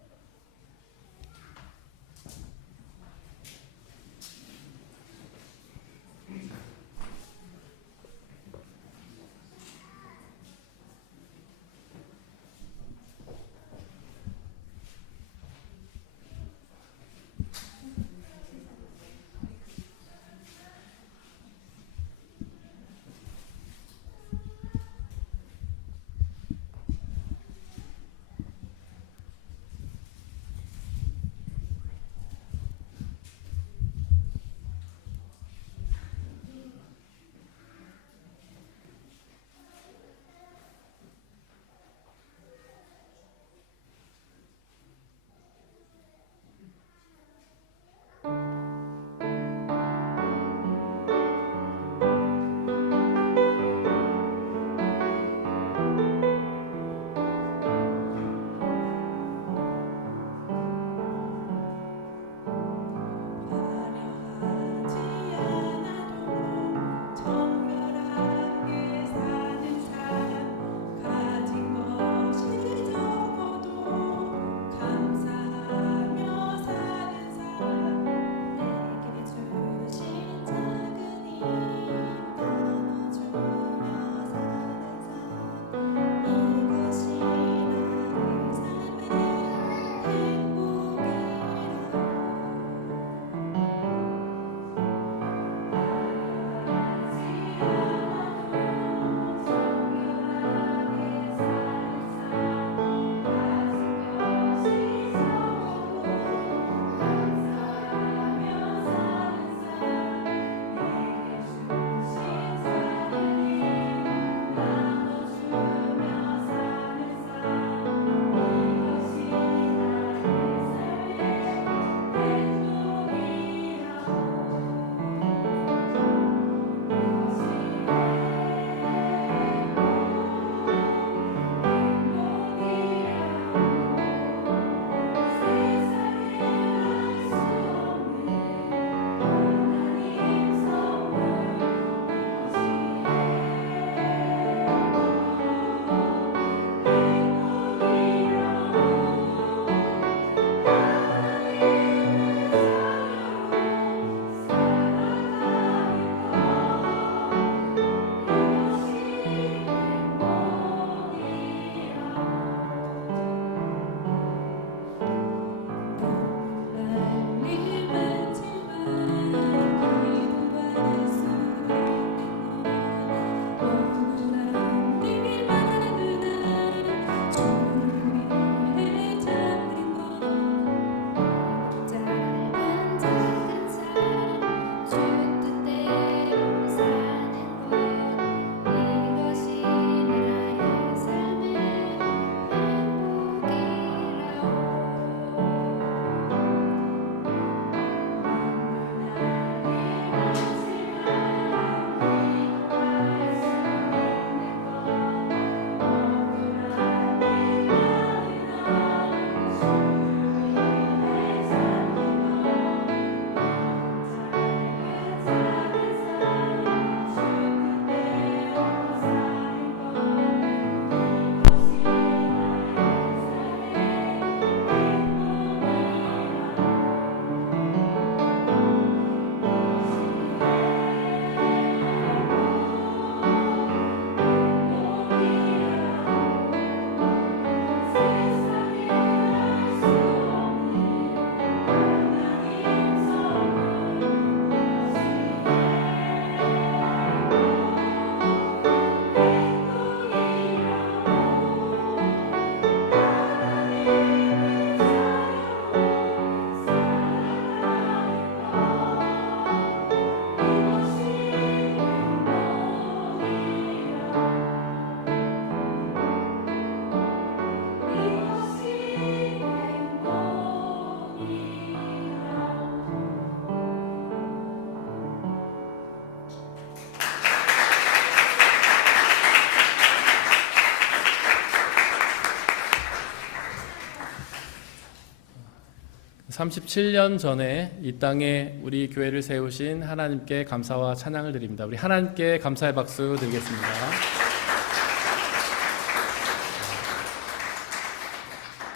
37년 전에 이 땅에 우리 교회를 세우신 하나님께 감사와 찬양을 드립니다. 우리 하나님께 감사의 박수 드리겠습니다.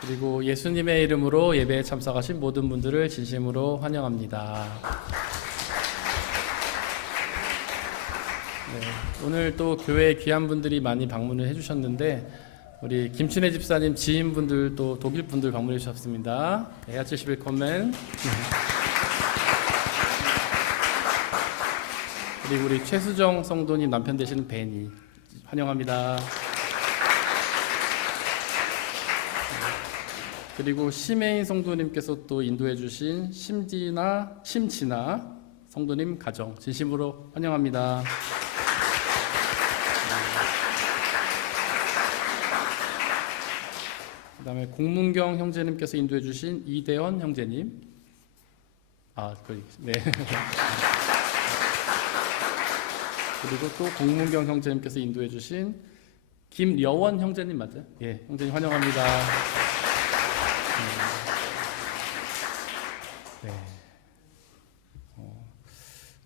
그리고 예수님의 이름으로 예배에 참석하신 모든 분들을 진심으로 환영합니다. 네, 오늘 또 교회에 귀한 분들이 많이 방문을 해주셨는데 우리 김춘혜 집사님 지인분들 또 독일 분들 방문해 주셨습니다. 네, herzlich willkommen. 그리고 우리 최수정 성도님 남편 되시는 베니 환영합니다. 그리고 심혜인 성도님께서 또 인도해 주신 심지나 성도님 가정 진심으로 환영합니다. 그 다음에 공문경 형제님께서 인도해 주신 이대원 형제님. 네. 그리고 또 공문경 형제님께서 인도해 주신 김여원 형제님 맞아요? 예, 형제님 환영합니다. 네.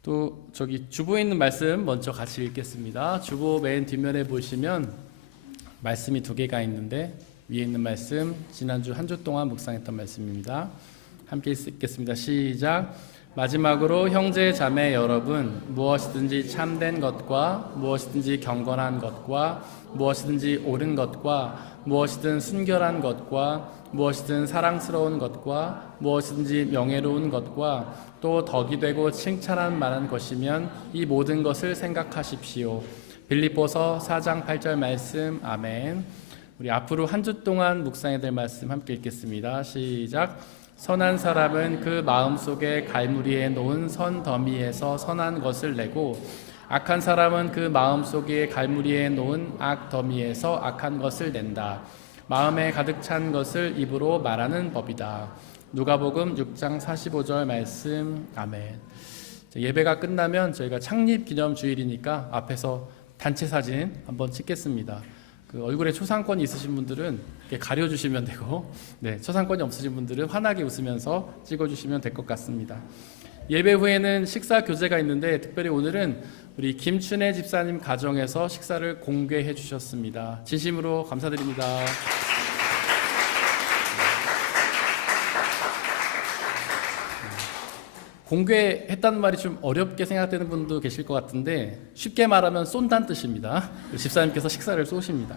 또 저기 주보에 있는 말씀 먼저 같이 읽겠습니다. 주보 맨 뒷면에 보시면 말씀이 2개가 있는데 위에 있는 말씀 지난주 한 주 동안 묵상했던 말씀입니다. 함께 읽겠습니다. 시작. 마지막으로 형제 자매 여러분, 무엇이든지 참된 것과 무엇이든지 경건한 것과 무엇이든지 옳은 것과 무엇이든 순결한 것과 무엇이든 사랑스러운 것과 무엇이든지 명예로운 것과 또 덕이 되고 칭찬할 만한 것이면 이 모든 것을 생각하십시오. 빌립보서 4장 8절 말씀. 아멘. 우리 앞으로 한 주 동안 묵상해야 될 말씀 함께 읽겠습니다. 시작. 선한 사람은 그 마음속에 갈무리에 놓은 선 더미에서 선한 것을 내고 악한 사람은 그 마음속에 갈무리에 놓은 악 더미에서 악한 것을 낸다. 마음에 가득 찬 것을 입으로 말하는 법이다. 누가복음 6장 45절 말씀. 아멘. 예배가 끝나면 저희가 창립 기념 주일이니까 앞에서 단체 사진 한번 찍겠습니다. 그 얼굴에 초상권이 있으신 분들은 이렇게 가려주시면 되고, 네, 초상권이 없으신 분들은 환하게 웃으면서 찍어주시면 될 것 같습니다. 예배 후에는 식사 교제가 있는데 특별히 오늘은 우리 김춘혜 집사님 가정에서 식사를 공개해 주셨습니다. 진심으로 감사드립니다. 공개했다는 말이 좀 어렵게 생각되는 분도 계실 것 같은데 쉽게 말하면 쏜다는 뜻입니다. 집사님께서 식사를 쏘십니다.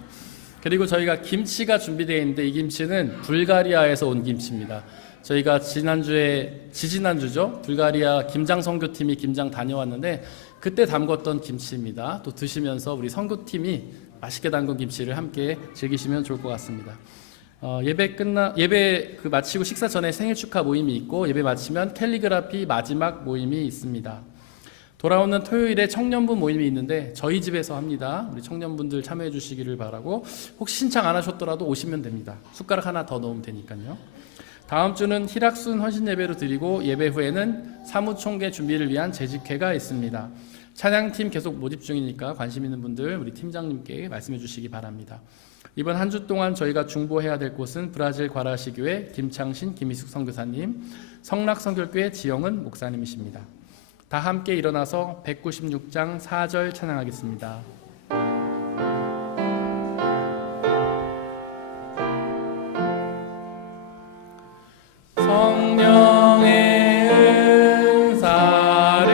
그리고 저희가 김치가 준비되어 있는데 이 김치는 불가리아에서 온 김치입니다. 저희가 지지난주죠. 불가리아 김장 선교팀이 김장 다녀왔는데 그때 담궜던 김치입니다. 또 드시면서 우리 선교팀이 맛있게 담근 김치를 함께 즐기시면 좋을 것 같습니다. 예배 마치고 식사 전에 생일 축하 모임이 있고 예배 마치면 캘리그라피 마지막 모임이 있습니다. 돌아오는 토요일에 청년부 모임이 있는데 저희 집에서 합니다. 우리 청년분들 참여해 주시기를 바라고 혹시 신청 안 하셨더라도 오시면 됩니다. 숟가락 하나 더 넣으면 되니까요. 다음 주는 희락순 헌신 예배로 드리고 예배 후에는 사무총회 준비를 위한 재직회가 있습니다. 찬양팀 계속 모집 중이니까 관심 있는 분들 우리 팀장님께 말씀해 주시기 바랍니다. 이번 한 주 동안 저희가 중보해야 될 곳은 브라질 과라시교회 김창신, 김희숙 선교사님, 성락성결교회 지영은 목사님이십니다. 다 함께 일어나서 196장 4절 찬양하겠습니다. 성령의 은사를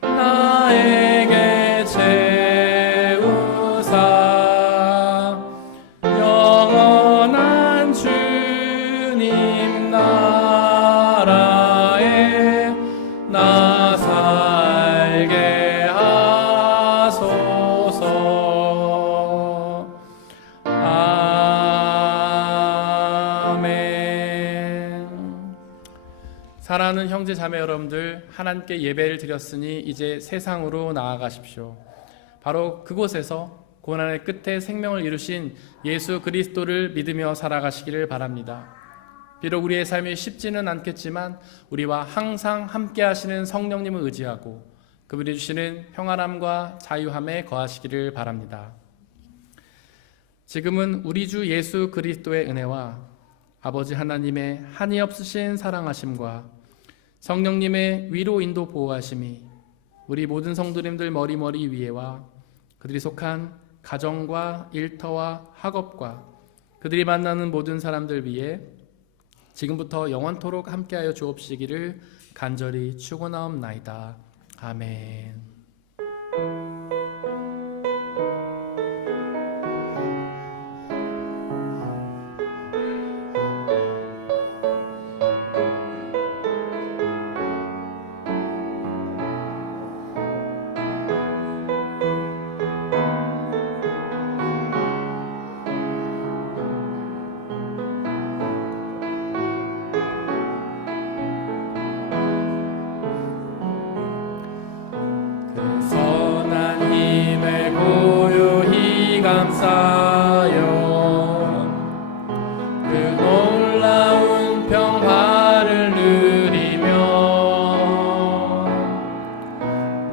나에게 채우사 영원한 주님 나라에 나 살게 하소서. 아멘. 사랑하는 형제 자매 여러분들, 하나님께 예배를 드렸으니 이제 세상으로 나아가십시오. 바로 그곳에서 고난의 끝에 생명을 이루신 예수 그리스도를 믿으며 살아가시기를 바랍니다. 비록 우리의 삶이 쉽지는 않겠지만 우리와 항상 함께 하시는 성령님을 의지하고 그분이 주시는 평안함과 자유함에 거하시기를 바랍니다. 지금은 우리 주 예수 그리스도의 은혜와 아버지 하나님의 한이 없으신 사랑하심과 성령님의 위로 인도 보호하심이 우리 모든 성도님들 머리머리 위에와 그들이 속한 가정과 일터와 학업과 그들이 만나는 모든 사람들 위에 지금부터 영원토록 함께하여 주옵시기를 간절히 축원하옵나이다. 아멘. 선한 힘을 고요히 감사하여 그 놀라운 평화를 누리며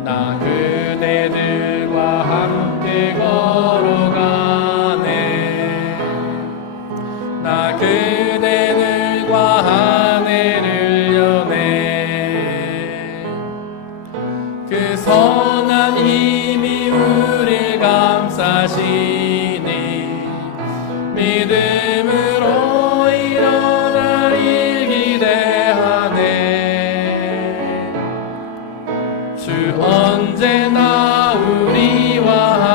나 그대들과 함께 걸어가네. 나 그대들과 하늘을 여네. 그 선한 힘이 우릴 감싸시니 믿음으로 일어나길 기대하네. 주 언제나 우리와